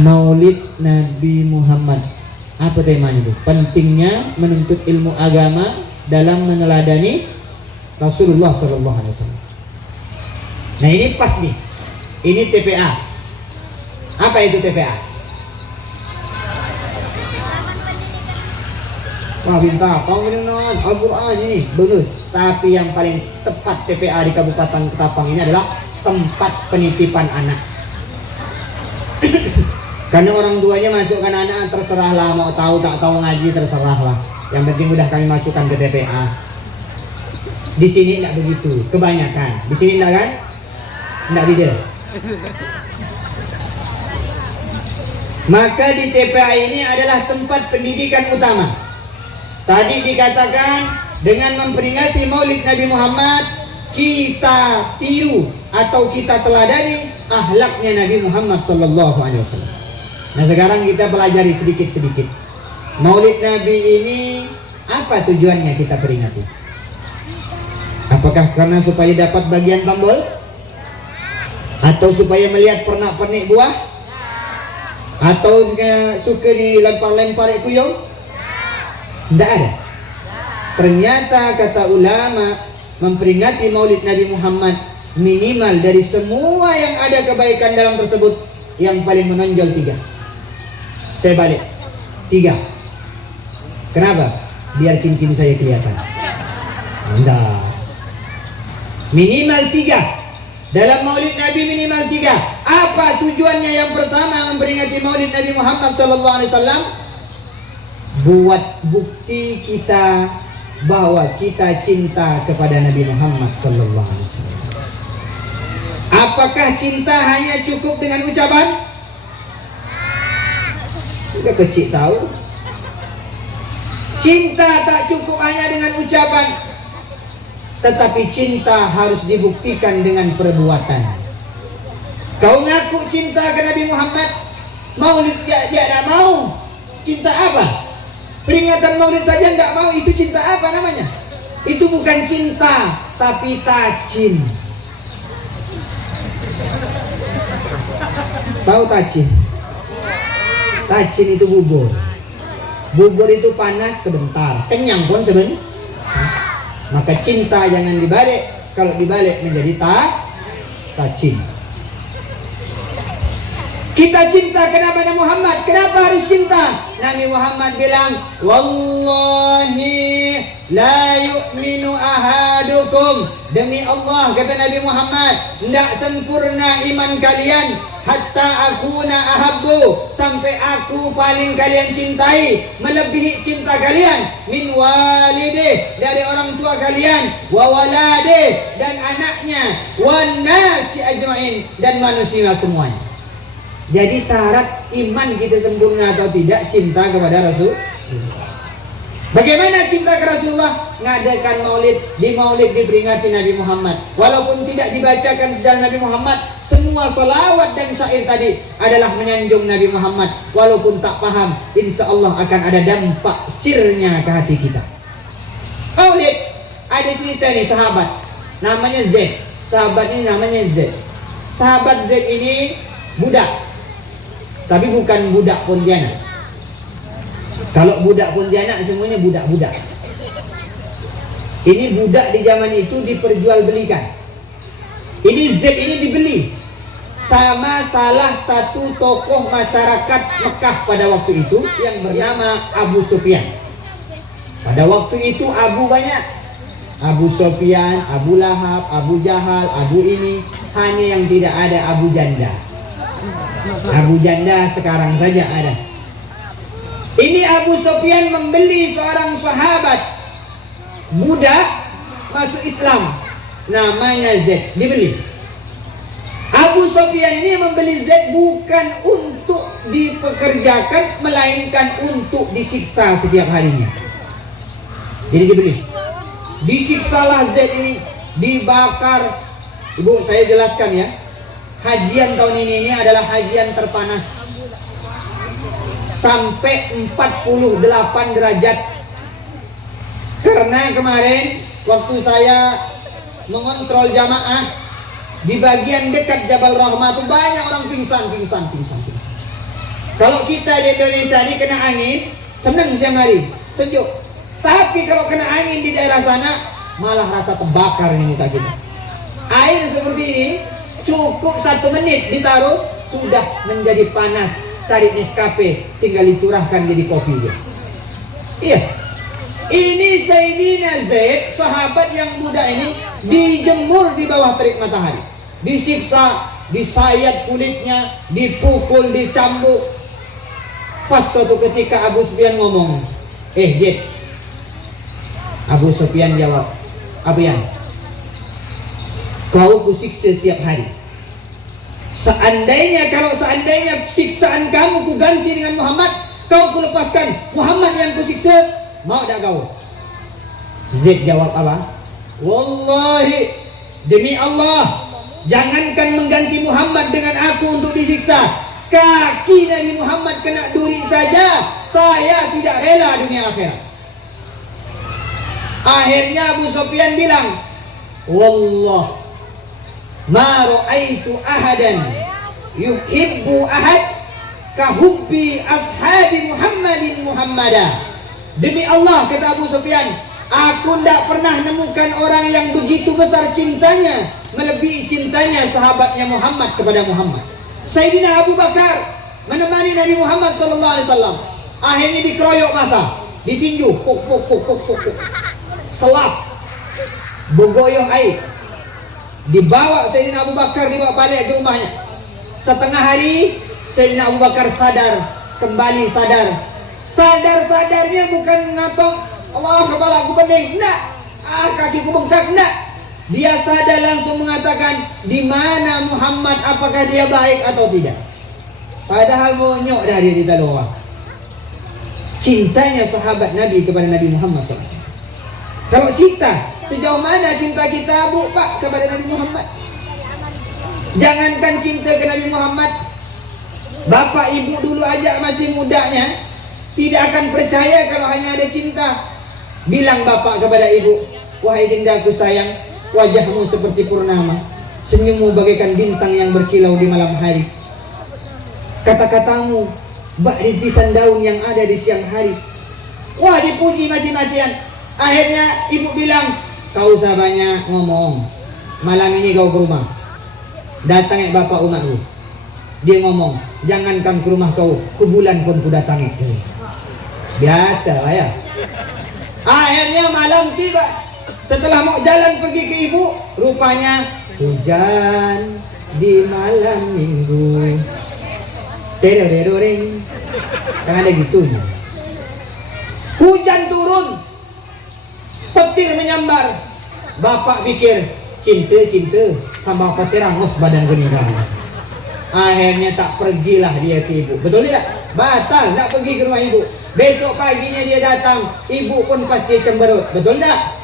Maulid Nabi Muhammad, apa temanya itu? Pentingnya menuntut ilmu agama dalam meneladani Rasulullah SAW. Nah ini pas nih, ini TPA. Apa itu TPA? Wah bintang, kau mengenal Al-Quran ini bagus. Tapi yang paling tepat TPA di Kabupaten Ketapang ini adalah tempat penitipan anak. Karena orang tuanya masukkan anak, terserahlah mau tahu tak tahu ngaji, terserahlah. Yang penting udah kami masukkan ke TPA. Di sini tidak begitu, kebanyakan. Di sini tidak kan? Tidak beda. Maka di TPA ini adalah tempat pendidikan utama. Tadi dikatakan dengan memperingati Maulid Nabi Muhammad, kita tiru atau kita teladani akhlaknya Nabi Muhammad SAW. Nah sekarang kita pelajari sedikit-sedikit. Maulid Nabi ini apa tujuannya kita peringati? Apakah karena supaya dapat bagian tombol? Atau supaya melihat pernak-pernik buah? Atau suka dilempar-lempar kuyung? Tidak ada. Ternyata kata ulama, memperingati Maulid Nabi Muhammad minimal dari semua yang ada kebaikan dalam tersebut, yang paling menonjol 3. Saya balik 3. Kenapa? Biar cincin saya kelihatan. Enggak. Minimal 3. Dalam Maulid Nabi minimal 3. Apa tujuannya? Yang pertama memperingati Maulid Nabi Muhammad SAW, buat bukti kita bahwa kita cinta kepada Nabi Muhammad SAW. Apakah cinta hanya cukup dengan ucapan? Udah kecil tahu. Cinta tak cukup hanya dengan ucapan, tetapi cinta harus dibuktikan dengan perbuatan. Kau ngaku cinta ke Nabi Muhammad, Maulid dia tidak mau. Cinta apa? Peringatan Maulid saja nggak mau, itu cinta apa namanya? Itu bukan cinta, tapi tacin. Tahu tacin? Tacin itu bubur. Bubur itu panas sebentar, kenyang pun sebentar. Maka cinta jangan dibalik. Kalau dibalik menjadi tacin. Kita cinta kenapa Nabi Muhammad? Kenapa harus cinta? Nabi Muhammad bilang, wallahi la yu'minu ahadukum. Demi Allah, kata Nabi Muhammad, tidak sempurna iman kalian hatta akuna ahabbu, sampai aku paling kalian cintai, melebihi cinta kalian, min walidih, dari orang tua kalian, wa waladih, dan anaknya, wan nasi ajma'in, dan manusia semuanya. Jadi syarat iman kita sempurna atau tidak, cinta kepada Rasul. Bagaimana cinta ke Rasulullah? Ngadakan maulid. Di maulid diperingati Nabi Muhammad. Walaupun tidak dibacakan sejarah Nabi Muhammad, semua salawat dan syair tadi adalah menyanjung Nabi Muhammad. Walaupun tak paham, insya Allah akan ada dampak sirnya ke hati kita. Maulid, ada cerita nih sahabat, namanya Z. Sahabat ini namanya Z. Sahabat Z ini budak, tapi bukan budak Pontianak. Kalau budak Pontianak semuanya budak-budak. Ini budak di zaman itu diperjualbelikan. Ini Z ini dibeli sama salah satu tokoh masyarakat Mekah pada waktu itu yang bernama Abu Sufyan. Pada waktu itu Abu banyak. Abu Sufyan, Abu Lahab, Abu Jahal, Abu ini. Hanya yang tidak ada Abu Janda. Abu Janda sekarang saja ada. Ini Abu Sufyan membeli seorang sahabat budak masuk Islam, namanya Z, dibeli. Abu Sufyan ini membeli Z bukan untuk dipekerjakan, melainkan untuk disiksa setiap harinya. Jadi dibeli. Disiksalah Z ini, dibakar. Ibu, saya jelaskan ya. Hajian tahun ini adalah hajian terpanas. Sampai 48 derajat. Karena kemarin waktu saya mengontrol jamaah di bagian dekat Jabal Rahmah itu banyak orang pingsan. Kalau kita di Indonesia ini kena angin, senang siang hari, sejuk. Tapi kalau kena angin di daerah sana, malah rasa terbakar ini muka kita. Air seperti ini cukup 1 menit ditaruh sudah menjadi panas. Cari Nescafe, tinggal dicurahkan jadi kopi dia. Iya. Ini Sayyidina Zaid, sahabat yang muda ini, dijemur di bawah terik matahari, disiksa, disayat kulitnya, dipukul, dicambuk. Pas suatu ketika Abu Sufyan ngomong, Zaid. Abu Sufyan jawab, Abian, kau kusiksa setiap hari. Seandainya siksaan kamu kuganti dengan Muhammad, kau kulepaskan Muhammad yang kusiksa, mau tak kau? Zaid jawab apa? Wallahi, demi Allah, jangankan mengganti Muhammad dengan aku untuk disiksa, kaki Nabi Muhammad kena duri saja, saya tidak rela dunia akhirat. Akhirnya Abu Sufyan bilang, Wallah, ma ra'aitu ahadan yuhibbu ahad kahubbi ashabi Muhammadin Muhammada. Demi Allah, kata Abu Sufyan, aku tidak pernah nemukan orang yang begitu besar cintanya melebihi cintanya sahabatnya Muhammad kepada Muhammad. Sayyidina Abu Bakar menemani Nabi Muhammad SAW. Akhirnya dikeroyok masa, ditinju, puk, selap, bogoyoh air, dibawa Sayyidina Abu Bakar, dibawa balik ke rumahnya. Setengah hari Sayyidina Abu Bakar kembali sadar. Sadar-sadarnya bukan ngatong Allah kepala aku pening, enggak, kakiku bengkak, enggak. Dia sadar langsung mengatakan, di mana Muhammad, apakah dia baik atau tidak? Padahal monyok dah dia di taloa. Cintanya sahabat Nabi kepada Nabi Muhammad SAW. Kalau kita, sejauh mana cinta kita Pak kepada Nabi Muhammad? Jangankan cinta ke Nabi Muhammad, bapak ibu dulu aja masih mudanya tidak akan percaya kalau hanya ada cinta. Bilang bapak kepada ibu, wahai dindaku sayang, wajahmu seperti purnama, senyummu bagaikan bintang yang berkilau di malam hari. Kata-katamu bak rintisan daun yang ada di siang hari. Wah, dipuji mati-matian. Akhirnya ibu bilang, kau usah banyak ngomong, malam ini kau ke rumah, datangi bapak umatku. Dia ngomong, jangankan ke rumah kau, ke bulan pun ku datangi. Biasa lah ya. Akhirnya malam tiba. Setelah mau jalan pergi ke ibu, rupanya hujan di malam minggu. Teroreng, kan ada gitunya. Hujan turun, petir menyambar. Bapak pikir cinta sama petir angos badan geninggal. Akhirnya tak pergilah dia ke ibu. Betul tidak? Batal tak pergi ke rumah ibu. Besok paginya dia datang, ibu pun pasti cemberut. Betul tidak?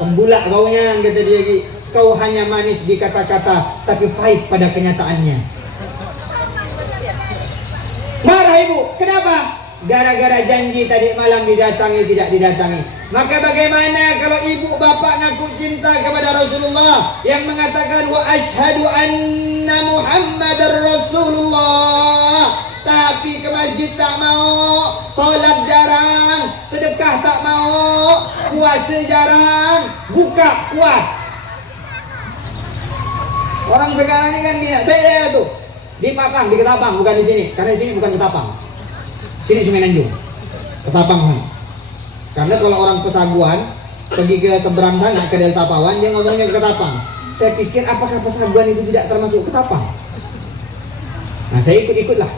Pembulak kaunya, kata dia, kau hanya manis di kata-kata tapi pahit pada kenyataannya. Marah ibu, kenapa? Gara-gara janji tadi malam didatangi tidak didatangi. Maka bagaimana kalau ibu bapak ngaku cinta kepada Rasulullah yang mengatakan wa asyhadu anna Muhammadar Rasulullah, tapi ke masjid tak mau, sholat jarang, sedekah tak mau, puasa jarang, buka kuat. Orang sekarang ini kan gini, saya tuh di Papang, di Ketapang, bukan di sini, karena di sini bukan Ketapang. Sini Sungai Nanjung, Ketapang. Karena kalau orang Pesaguan pergi ke seberang sana ke Delta Pawan, dia ngomongnya ke Ketapang. Saya pikir apakah Pesaguan itu tidak termasuk Ketapang? Nah, saya ikut-ikutlah.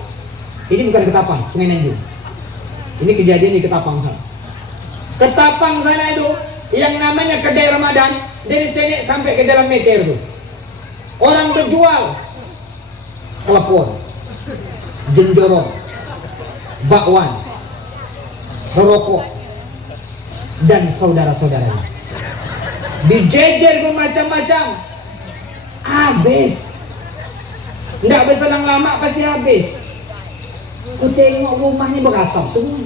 Ini bukan Ketapang, Sungai Nanjung. Ini kejadian di Ketapang sana. Ketapang sana itu yang namanya kedai Ramadan, dari sini sampai ke Jalan Meter tuh. Orang berjual telepon, jenjorong, bakwan, rokok, dan saudara-saudaranya. Dijejer bermacam-macam, habis. Nggak berselang lama pasti habis. Ku tengok rumahnya berasap semua.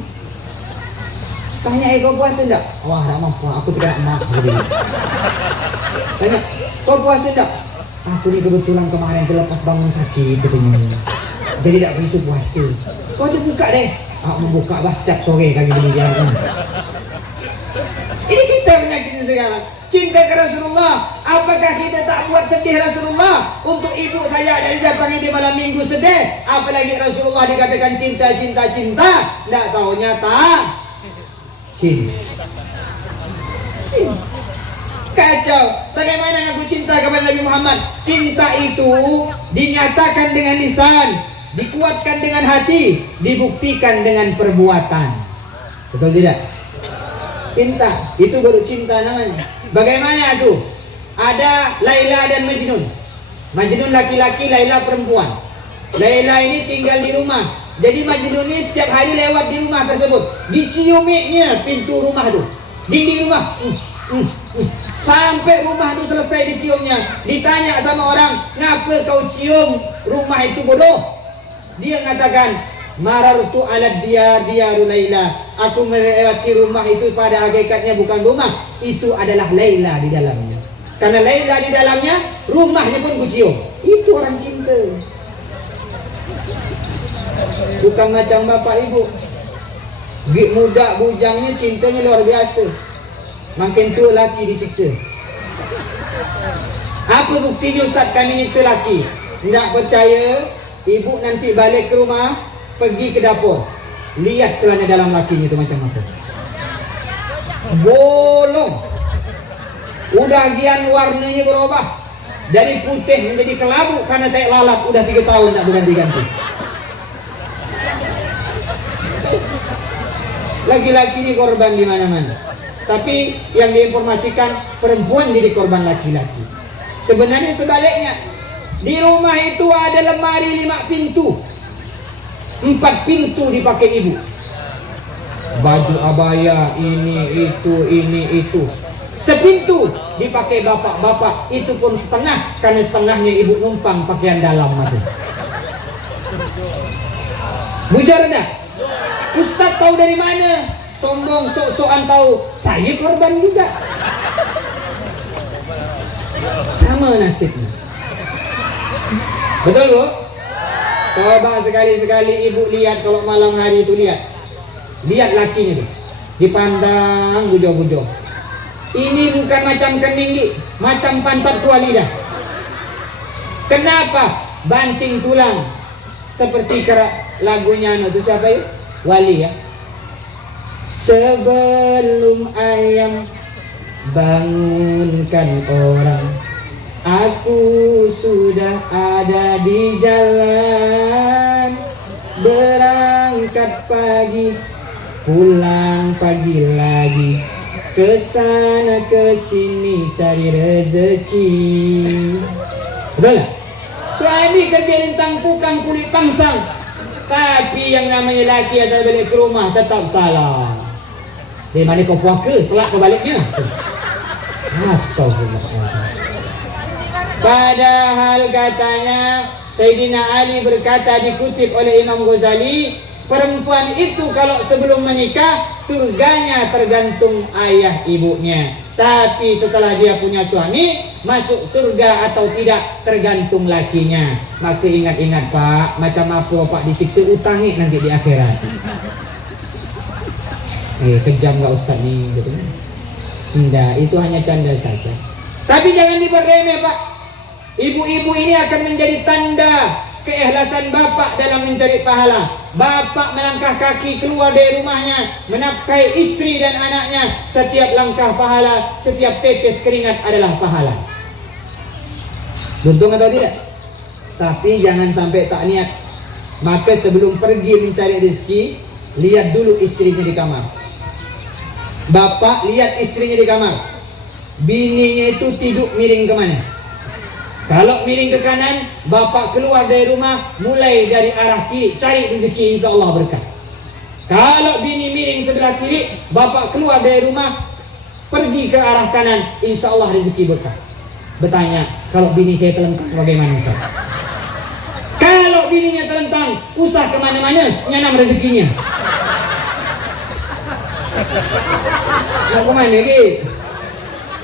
Tanya, kau puasa enggak? Wah, tak mampu, aku tidak mampu. Tanya, kau puasa enggak? Aku ni kebetulan kemarin terlepas bangun sakit katanya. Jadi tak bisa puasa. Kau tu buka deh. Aku membuka bah setiap sore kami beli dia. Ini kita penyakitnya sekarang. Cinta ke Rasulullah. Apakah kita tak buat sedih Rasulullah? Untuk ibu saya dari datangi di malam minggu sedih. Apalagi Rasulullah dikatakan cinta, cinta, cinta. Tak tahunya tak. Cinta. Kacau. Bagaimana aku cinta kepada Nabi Muhammad? Cinta itu dinyatakan dengan lisan, dikuatkan dengan hati, dibuktikan dengan perbuatan. Betul tidak? Cinta itu baru cinta namanya. Bagaimana itu? Ada Laila dan Majnun. Majnun laki-laki, Laila perempuan. Laila ini tinggal di rumah. Jadi Majnun ini setiap hari lewat di rumah tersebut, diciuminya pintu rumah itu, dinding rumah. Sampai rumah itu selesai diciumnya. Ditanya sama orang, ngapa kau cium rumah itu bodoh? Dia mengatakan, marartu ala diyaru Laila. Aku melewati rumah itu, pada hakikatnya bukan rumah, itu adalah Laila di dalamnya. Karena Laila di dalamnya, rumahnya pun kucium. Itu orang cinta. Bukan macam bapak ibu. Gik muda bujangnya cintanya luar biasa. Makin tua laki disiksa. Apa buktinya Ustaz kami nyiksa laki? Tidak percaya? Ibu nanti balik ke rumah, pergi ke dapur, lihat celana dalam lakinya itu macam apa. Bolong. Udah gian warnanya berubah. Dari putih menjadi kelabu karena tai lalat. Udah 3 tahun tak berganti-ganti. Laki-laki ini korban di mana-mana. Tapi yang diinformasikan perempuan jadi korban laki-laki. Sebenarnya sebaliknya. Di rumah itu ada lemari 5 pintu. 4 pintu dipakai ibu. Baju abaya ini itu. Sepintu dipakai bapak-bapak, itu pun setengah karena setengahnya ibu numpang pakaian dalam masih. Bujar dah. Ustaz tahu dari mana? Sombong sok-sokan tahu. Saya korban juga. Sama nasibnya. Betul bu? Coba sekali-sekali ibu lihat kalau malam hari itu lihat lakinya tuh dipandang bujo-bujo. Ini bukan macam kening, macam pantat tua lidah. Kenapa? Banting tulang. Seperti lagunya itu siapa ya? Wali ya. Sebelum ayam bangunkan orang, aku sudah ada di jalan. Berangkat pagi, pulang pagi lagi, kesana kesini cari rezeki. Betul lah? Suami kerja lintang pukang kulit pangsang, tapi yang namanya laki asal balik ke rumah tetap salah. Di mana kau puaka, kelak kau baliknya. Astagfirullah. Padahal katanya Sayyidina Ali berkata, dikutip oleh Imam Ghazali, perempuan itu kalau sebelum menikah surganya tergantung ayah ibunya. Tapi setelah dia punya suami, masuk surga atau tidak tergantung lakinya. Maka ingat-ingat Pak, macam apa Pak disiksa utangi nanti di akhirat. Kejam gak Ustaz nih gitu. Tidak, itu hanya canda saja. Tapi jangan dibuat remeh Pak. Ibu-ibu ini akan menjadi tanda keikhlasan bapak dalam mencari pahala. Bapak melangkah kaki keluar dari rumahnya, menafkahi istri dan anaknya. Setiap langkah pahala, setiap tetes keringat adalah pahala. Untung atau tidak? Tapi jangan sampai tak niat. Maka sebelum pergi mencari rezeki, lihat dulu istrinya di kamar. Bapak lihat istrinya di kamar. Bininya itu tidur miring kemana? Kalau miring ke kanan, bapak keluar dari rumah, mulai dari arah kiri, cari rezeki, insya Allah berkah. Kalau bini miring sebelah kiri, bapak keluar dari rumah, pergi ke arah kanan, insya Allah rezeki berkah. Bertanya, kalau bini saya telentang bagaimana Ustaz? Kalau bininya telentang, usah kemana-mana, nyanam rezekinya. Mau kemana lagi?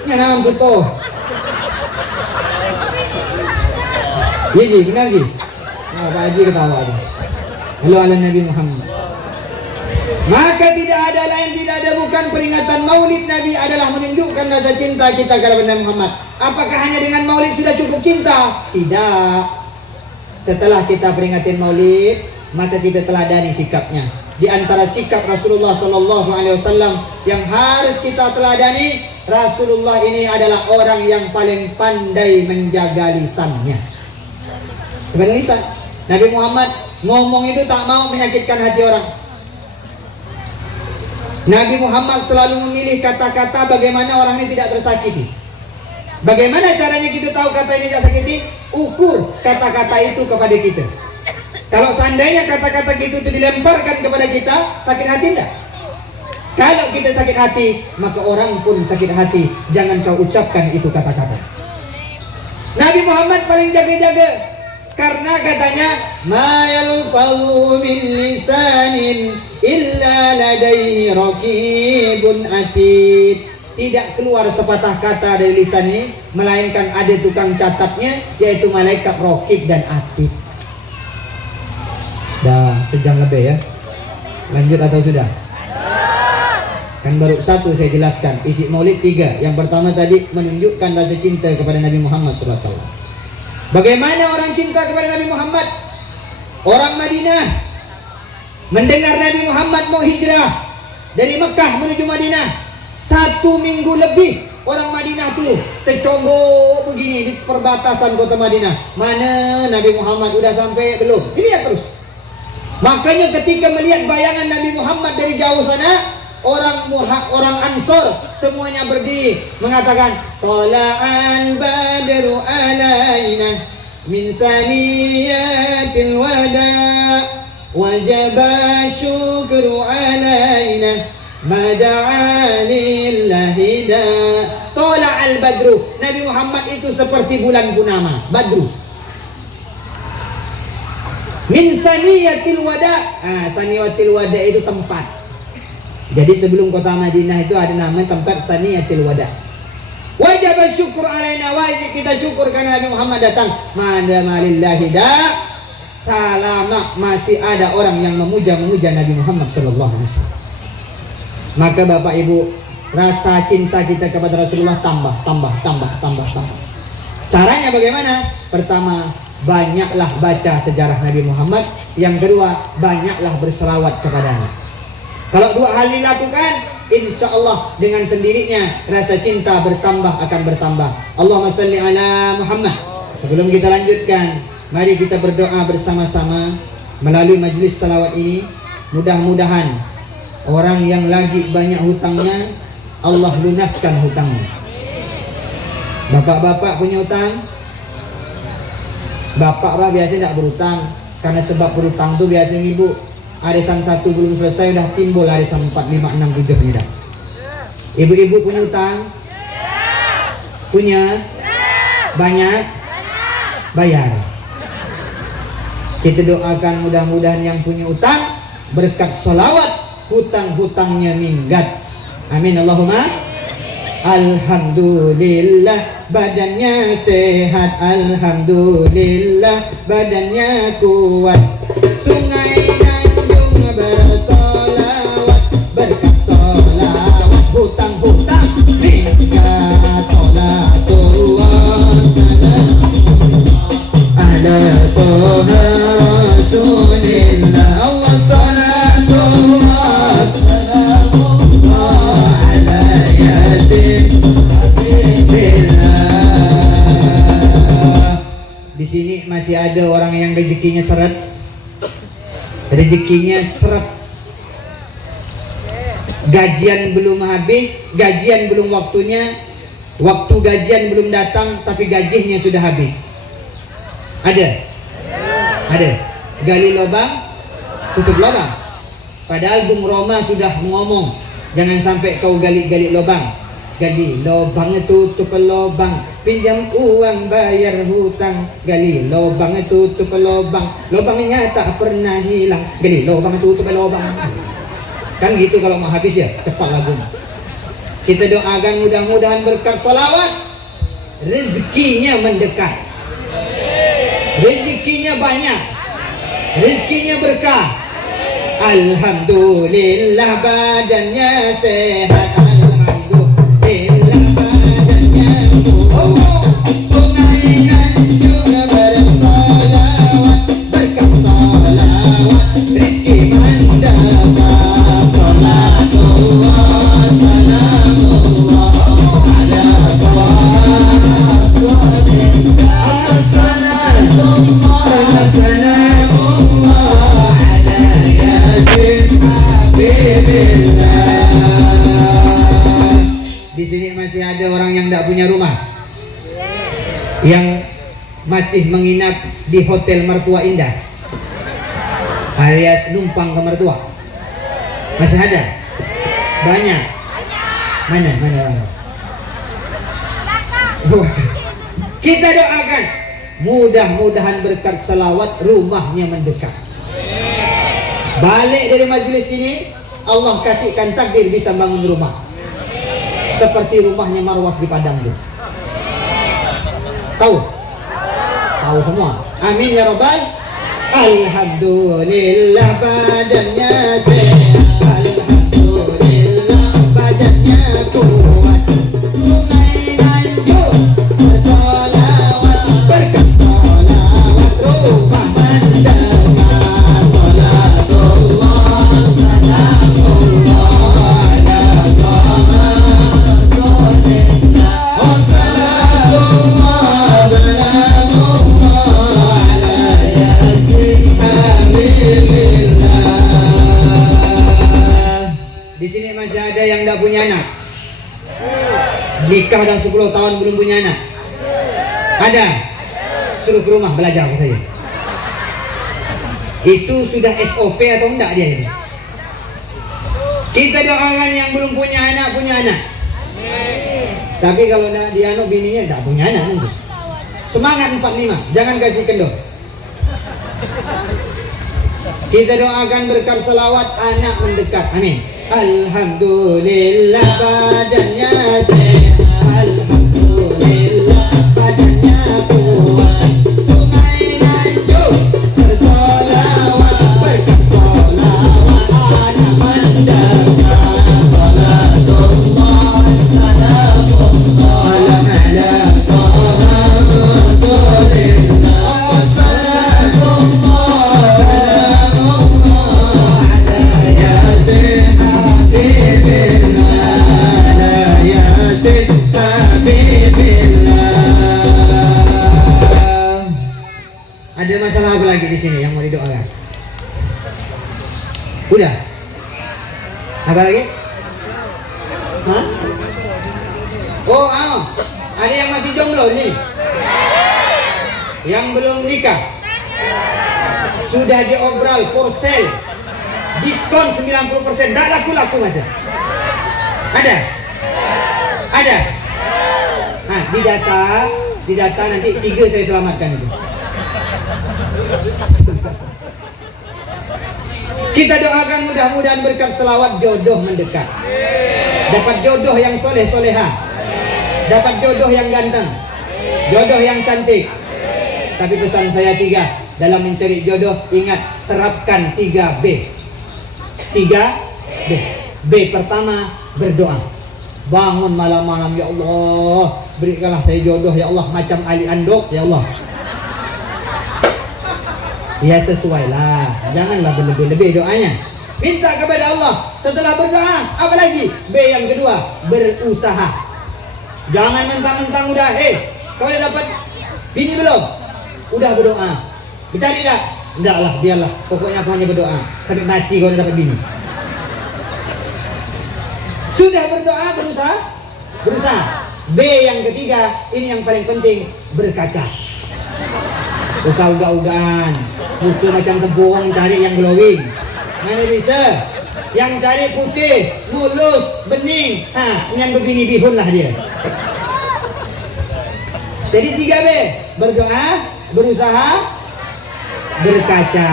Ini nama betul. Iya Ji, benar Ji. Nah, Pak Haji ketawa tu. Lalu ala Nabi Muhammad. Maka tidak ada lain, tidak ada bukan peringatan maulid Nabi adalah menunjukkan rasa cinta kita kepada Nabi Muhammad. Apakah hanya dengan maulid sudah cukup cinta? Tidak. Setelah kita peringatin maulid, maka kita teladani sikapnya. Di antara sikap Rasulullah SAW yang harus kita teladani, Rasulullah ini adalah orang yang paling pandai menjaga lisannya. Bukan lisan. Nabi Muhammad ngomong itu tak mau menyakitkan hati orang. Nabi Muhammad selalu memilih kata-kata bagaimana orang ini tidak tersakiti. Bagaimana caranya kita tahu kata ini tidak sakiti? Ukur kata-kata itu kepada kita. Kalau seandainya kata-kata gitu itu dilemparkan kepada kita, sakit hati enggak? Kalau kita sakit hati, maka orang pun sakit hati. Jangan kau ucapkan itu kata-kata. Nabi Muhammad paling jaga-jaga. Karena katanya ma yalfadhu min lisanin illa ladaihi raqibun atid. Tidak keluar sepatah kata dari lisan ini melainkan ada tukang catatnya, yaitu malaikat raqib dan atid. Dah sejam lebih ya. Lanjut atau sudah? Kan baru satu saya jelaskan. Isi maulid 3. Yang pertama tadi menunjukkan rasa cinta kepada Nabi Muhammad SAW. Bagaimana orang cinta kepada Nabi Muhammad? Orang Madinah mendengar Nabi Muhammad mau hijrah dari Mekah menuju Madinah, 1 minggu lebih orang Madinah tuh tercongok begini di perbatasan kota Madinah. Mana Nabi Muhammad udah sampai belum? Dilihat terus. Makanya ketika melihat bayangan Nabi Muhammad dari jauh sana, orang Ansor semuanya berdiri mengatakan, Tala'al badru alaina min saniyatil wada wajaba syukru alaina mada'a lillahi da. Tala'al badru, Nabi Muhammad itu seperti bulan purnama, badru. Min saniyatil wada. Saniyatil wada itu tempat. Jadi sebelum kota Madinah itu ada nama tempat Saniyatil Wada. Wajib syukur alaina, wajib kita syukur karena Nabi Muhammad datang. Madama lillahi da, salama masih ada orang yang memuja Nabi Muhammad sallallahu alaihi wasallam. Maka Bapak Ibu, rasa cinta kita kepada Rasulullah tambah. Caranya bagaimana? Pertama, banyaklah baca sejarah Nabi Muhammad. Yang kedua, banyaklah berselawat kepadanya. Kalau 2 hal dilakukan, insya Allah dengan sendirinya rasa cinta akan bertambah. Allahumma salli ala Muhammad. Sebelum kita lanjutkan, mari kita berdoa bersama-sama melalui majlis salawat ini. Mudah-mudahan orang yang lagi banyak hutangnya, Allah lunaskan hutangnya. Bapak-bapak punya hutang? Bapak biasanya tidak berhutang, karena sebab berhutang itu biasanya ibu. Arisan 1 belum selesai udah timbul arisan 4, 5, 6, 7 nih dah. Ibu-ibu punya utang? Punya? Banyak? Bayar. Kita doakan mudah-mudahan yang punya utang berkat sholawat hutang-hutangnya minggat. Amin Allahumma. Alhamdulillah badannya sehat, alhamdulillah badannya kuat. Sungai bersolawat berkat solawat hutang-hutang minggat. Salatullah salam ala toha rasulillah. Allah salatullah salamullah ala yasin habibillah. Di sini masih ada orang yang rezekinya seret. Rezekinya seret, gajian belum habis, gajian belum waktunya, waktu gajian belum datang, tapi gajinya sudah habis. Ada? Gali lubang, tutup lubang. Padahal Bung Roma sudah ngomong, jangan sampai kau gali-gali lubang. Gali lubang tutup lubang, pinjam uang bayar hutang. Gali lubang tutup lubang, lubangnya tak pernah hilang. Gali lubang tutup lubang. Kan gitu kalau mau habis ya, cepat lagunya. Kita doakan mudah-mudahan berkat sholawat rezekinya mendekat, rezekinya banyak, rezekinya berkah. Alhamdulillah badannya sehat, alhamdulillah badannya kuat. Sungai anjur bersolawat, berkat solawat rezeki mendapat. Salatullah salamullah ala Rasulillah, salamullah salamullah ala Yasin Habibillah. Di sini masih ada orang yang tidak punya rumah, yang masih menginap di hotel mertua indah, alias numpang ke mertua. Masih ada? Banyak. Mana? Kita doakan mudah-mudahan berkat selawat rumahnya mendekat. Balik dari majelis ini Allah kasihkan takdir bisa bangun rumah seperti rumahnya Marwas di Padang itu. Tahu semua. Amin ya robbal. Alhamdulillah badannya sehat, alhamdulillah badannya kuat. Sungai anjur bersolawat, berkat solawat rumah mendapat. Salatullah salamullah ala Rasulillah, oh salatullah salamullah ala Yasin Habibillah. Di sini masih ada yang tidak punya anak, nikah dah 10 tahun belum punya anak. Ada? Suruh ke rumah belajar ke saya. Itu sudah SOP atau enggak dia ini? Kita doakan yang belum punya anak punya anak. Tapi kalau dia anak bininya tidak punya anak nanti. Semangat 45, jangan kasih kendor. Kita doakan berkat selawat anak mendekat. Amin. Alhamdulillah badannya sehat, alhamdulillah badannya kuat. Sungai anjur bersolawat, berkat solawat anak mendekat. Salatullah salamullah ala Rasulillah, salatullah salamullah ala Yasin Habibillah, ala Yasin Habibillah. Ada masalah apa lagi di sini yang mau didoakan? Udah? Apa lagi? Hah? Oh, ada yang masih jomblo nih? Yang belum nikah? Sudah diobral for sale, diskon 90%, tak laku-laku masa? Ada? Ada? Nah, di data nanti 3 saya selamatkan itu. Kita doakan mudah-mudahan berkat selawat jodoh mendekat. Dapat jodoh yang soleh soleha, dapat jodoh yang ganteng, jodoh yang cantik. Tapi pesan saya 3, dalam mencari jodoh ingat terapkan 3B. 3B. B pertama berdoa. Bangun malam-malam, ya Allah berikanlah saya jodoh ya Allah macam Ali Andok ya Allah. Ya sesuai lah, janganlah berlebih-lebih doanya. Minta kepada Allah. Setelah berdoa, apa lagi? B yang kedua, berusaha. Jangan mentang-mentang udah, kau udah dapat bini belum? Udah berdoa. Bercari tak? Enggak lah, biarlah. Pokoknya aku hanya berdoa sampai mati kau udah dapat bini. Sudah berdoa, berusaha. B yang ketiga, ini yang paling penting, berkaca. Usah uga-ugaan, muka macam tepung, cari yang glowing. Mana bisa? Yang cari putih, mulus, bening. Yang begini bihun lah dia. Jadi 3B, berdoa, berusaha, berkaca.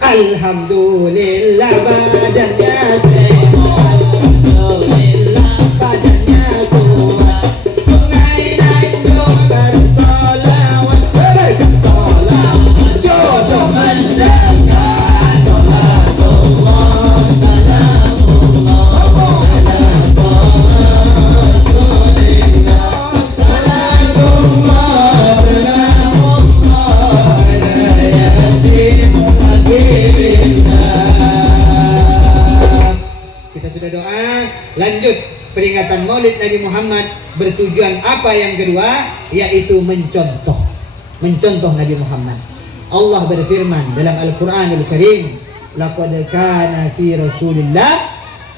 Alhamdulillah badannya sehat, alhamdulillah badannya kuat. Sungai naik bersolawat, berikan solawat, jodoh mendekat. Salatullah, salamullah ala Rasulillah. Salatullah, salamullah ala Yasin Habibillah. Kita sudah doa, lanjut peringatan Maulid Nabi Muhammad. Bertujuan apa yang kedua? Yaitu mencontoh Nabi Muhammad. Allah berfirman dalam Al-Quranul Karim, laqad kana fi Rasulillah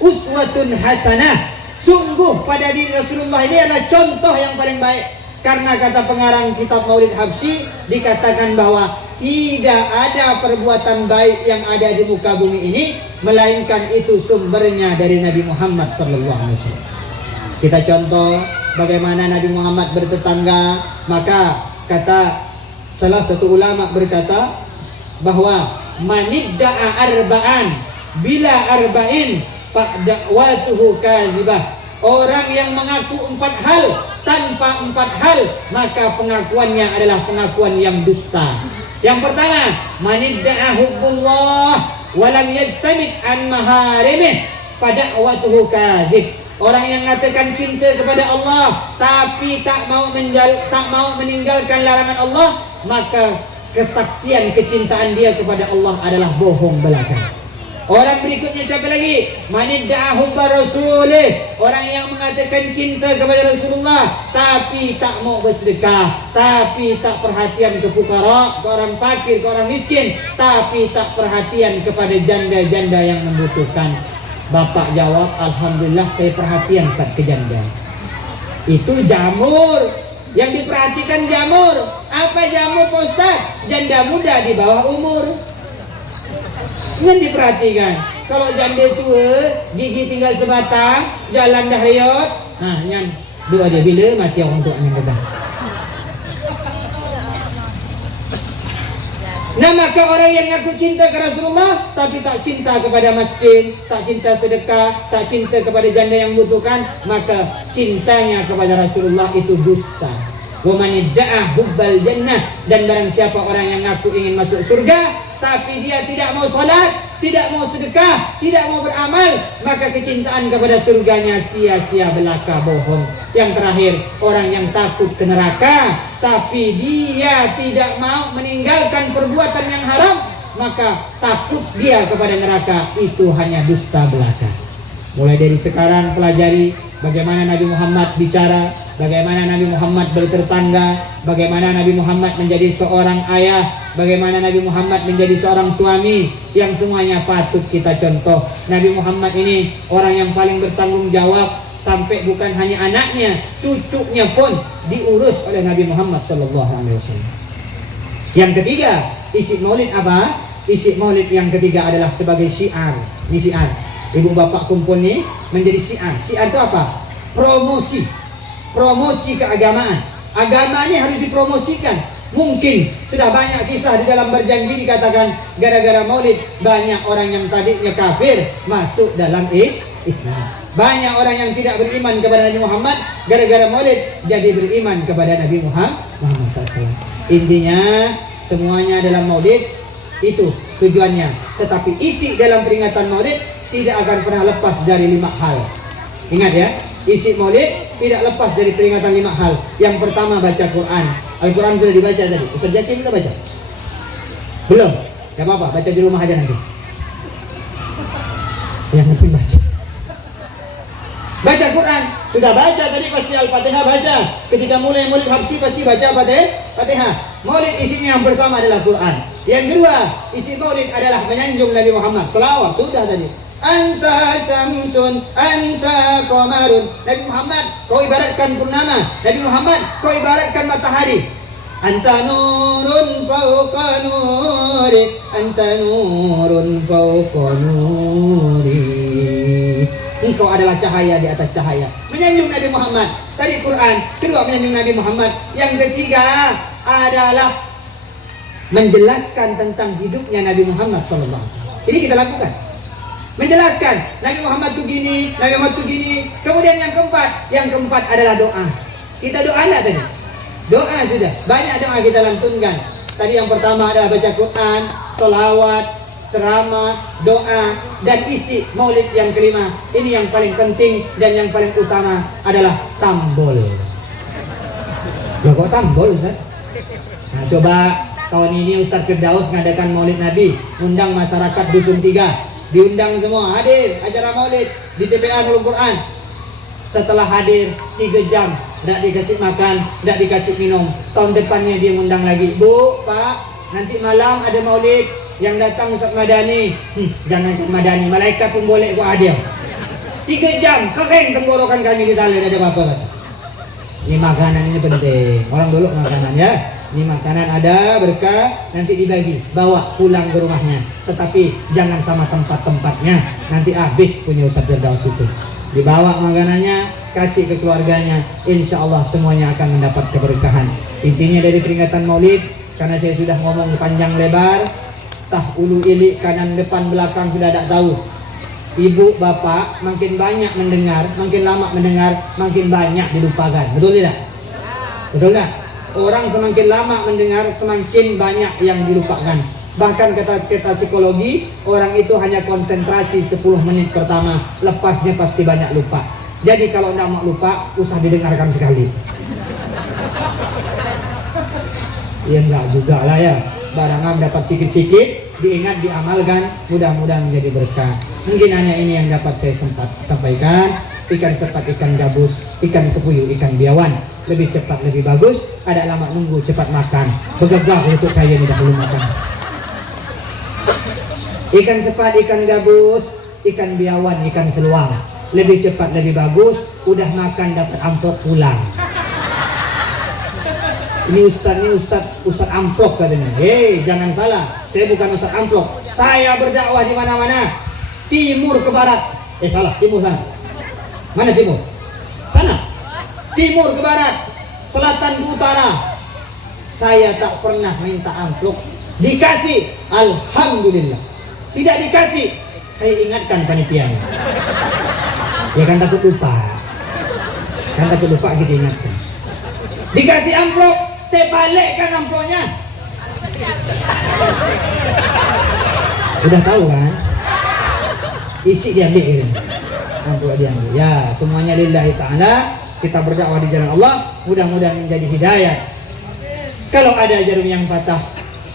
uswatun hasanah. Sungguh pada diri Rasulullah ini adalah contoh yang paling baik. Karena kata pengarang kitab Maulid Habsyi dikatakan bahwa tidak ada perbuatan baik yang ada di muka bumi ini melainkan itu sumbernya dari Nabi Muhammad SAW. Kita contoh bagaimana Nabi Muhammad bertetangga. Maka kata salah satu ulama berkata bahwa manidda'a arba'an bila arba'in fa'da'watuhu kazibah. Orang yang mengaku 4 hal tanpa 4 hal, maka pengakuannya adalah pengakuan yang dusta. Yang pertama, manidda'a hubbullah walam yajtamid an maharimih fa'da'watuhu kazib. Orang yang mengatakan cinta kepada Allah tapi tak mau meninggalkan larangan Allah, maka kesaksian kecintaan dia kepada Allah adalah bohong belaka. Orang berikutnya siapa lagi? Manidda'a hubba rasulih. Orang yang mengatakan cinta kepada Rasulullah tapi tak mau bersedekah, tapi tak perhatian ke fukara, ke orang fakir, ke orang miskin, tapi tak perhatian kepada janda-janda yang membutuhkan. Bapak jawab, alhamdulillah saya perhatian Ustaz ke janda. Itu jamur. Yang diperhatikan jamur. Apa jamur Pak Ustaz? Janda muda di bawah umur. Yang diperhatikan. Kalau janda tua, gigi tinggal sebatang, jalan dah riot. Nah, nyan dua dia bila mati orang tua yang kata. Nah, maka orang yang ngaku cinta ke Rasulullah tapi tak cinta kepada miskin, tak cinta sedekah, tak cinta kepada janda yang membutuhkan, maka cintanya kepada Rasulullah itu dusta. Wa man idda'a hubbal jannah, dan barang siapa orang yang ngaku ingin masuk surga tapi dia tidak mau salat, tidak mau sedekah, tidak mau beramal, maka kecintaan kepada surganya sia-sia belaka, bohong. Yang terakhir, orang yang takut ke neraka tapi dia tidak mau meninggalkan perbuatan yang haram, maka takut dia kepada neraka, itu hanya dusta belaka. Mulai dari sekarang pelajari bagaimana Nabi Muhammad bicara, bagaimana Nabi Muhammad bertetangga, bagaimana Nabi Muhammad menjadi seorang ayah, bagaimana Nabi Muhammad menjadi seorang suami, yang semuanya patut kita contoh. Nabi Muhammad ini orang yang paling bertanggung jawab, sampai bukan hanya anaknya, cucunya pun diurus oleh Nabi Muhammad SAW. Yang ketiga, isi maulid apa? Isi maulid yang ketiga adalah sebagai syiar. Ini syiar. Ibu bapak kumpul nih menjadi syiar. Syiar itu apa? Promosi keagamaan. Agama ini harus dipromosikan. Mungkin sudah banyak kisah di dalam berjanji dikatakan gara-gara maulid banyak orang yang tadinya kafir masuk dalam Islam. Banyak orang yang tidak beriman kepada Nabi Muhammad gara-gara maulid jadi beriman kepada Nabi Muhammad SAW. Intinya semuanya dalam maulid itu tujuannya. Tetapi isi dalam peringatan maulid tidak akan pernah lepas dari 5 hal. Ingat ya, isi maulid tidak lepas dari peringatan 5 hal. Yang pertama baca Quran. Al-Quran sudah dibaca tadi. Ustaz Jaki sudah baca? Belum? Gak apa-apa, baca di rumah aja nanti. Yang penting baca. Baca Quran. Sudah baca tadi pasti Al-Fatihah baca. Ketika mulai maulid Habsyi pasti baca Fatihah. Maulid isinya yang pertama adalah Quran. Yang kedua, isi maulid adalah menyanjung Nabi Muhammad. Selawat sudah tadi. Anta samsun, anta qamarun. Nabi Muhammad, kau ibaratkan purnama. Nabi Muhammad, kau ibaratkan matahari. Anta nurun fauqa nuri, anta nurun fauqa nuri. Engkau adalah cahaya di atas cahaya. Menyanjung Nabi Muhammad. Tadi Quran, kedua menyanjung Nabi Muhammad. Yang ketiga adalah menjelaskan tentang hidupnya Nabi Muhammad SAW. Ini kita lakukan, menjelaskan Nabi Muhammad itu gini, Nabi Muhammad itu gini. Kemudian yang keempat adalah doa. Kita doa enggak tadi? Doa sudah, banyak doa kita lantunkan. Tadi yang pertama adalah baca Quran, sholawat, ceramah, doa, dan isi maulid yang kelima. Ini yang paling penting dan yang paling utama adalah tambol. Ya kok tambol Ustaz? Nah coba tahun ini Ustaz Firdaus ngadakan maulid Nabi, undang masyarakat Dusun 3, diundang semua hadir acara maulid di TPA Nurul Quran. Setelah hadir 3 jam, tidak dikasih makan, tidak dikasih minum. Tahun depannya dia undang lagi, Bu, Pak, nanti malam ada maulid, yang datang Ustaz Madani. Jangan ke Madani, malaikat pun boleh kok hadir. 3 jam, kering tenggorokan kami di tali, ada apa-apa kata. Ini makanan ini penting, orang dulu makanan ya. Ini makanan ada berkah, nanti dibagi, bawa pulang ke rumahnya. Tetapi jangan sama tempat-tempatnya, nanti habis punya Ustaz Firdaus itu. Dibawa makanannya, kasih ke keluarganya, insya Allah semuanya akan mendapat keberkahan. Intinya dari peringatan maulid, karena saya sudah ngomong panjang lebar, tah ulu ilik kanan depan belakang sudah tak tahu. Ibu bapak makin banyak mendengar, makin lama mendengar, makin banyak dilupakan. Betul tidak? Betul tidak? Orang semakin lama mendengar, semakin banyak yang dilupakan. Bahkan kata psikologi, orang itu hanya konsentrasi 10 menit pertama, lepasnya pasti banyak lupa. Jadi kalau tidak mau lupa, usah didengarkan sekali. Ya enggak juga lah ya, barangan dapat sikit-sikit, diingat, diamalkan, mudah-mudahan menjadi berkah. Mungkin hanya ini yang dapat saya sampaikan. Ikan sepat, ikan gabus, ikan kepuyuh, ikan biawan. Lebih cepat, lebih bagus. Ada lama nunggu, cepat makan. Begagah untuk saya ini dahulu makan. Ikan sepat, ikan gabus, ikan biawan, ikan seluang. Lebih cepat, lebih bagus. Udah makan, dapat amplop pulang. Ini Ustaz amplop katanya. Hei, jangan salah. Saya bukan Ustaz amplop. Saya berdakwah di mana-mana. Timur ke barat. Salah, timur sana. Mana timur? Sana. Timur ke barat, selatan ke utara. Saya tak pernah minta amplop. Dikasih, alhamdulillah. Tidak dikasih, saya ingatkan panitianya. Ya kan takut lupa. Kan takut lupa kita ingatkan. Dikasih amplop, saya balikkan amplopnya. Udah tahu kan? Isi diambil. Amplop diambil. Ya, semuanya lillahi ta'ala. Kita berdakwah di jalan Allah, mudah-mudahan menjadi hidayah. Kalau ada jarum yang patah,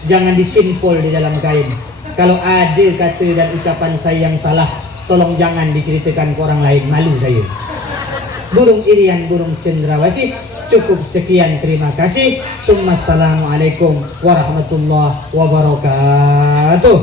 jangan disimpul di dalam kain. Kalau ada kata dan ucapan saya yang salah, tolong jangan diceritakan ke orang lain, malu saya. Burung irian, burung cendrawasih. Cukup sekian, terima kasih. Assalamualaikum warahmatullahi wabarakatuh.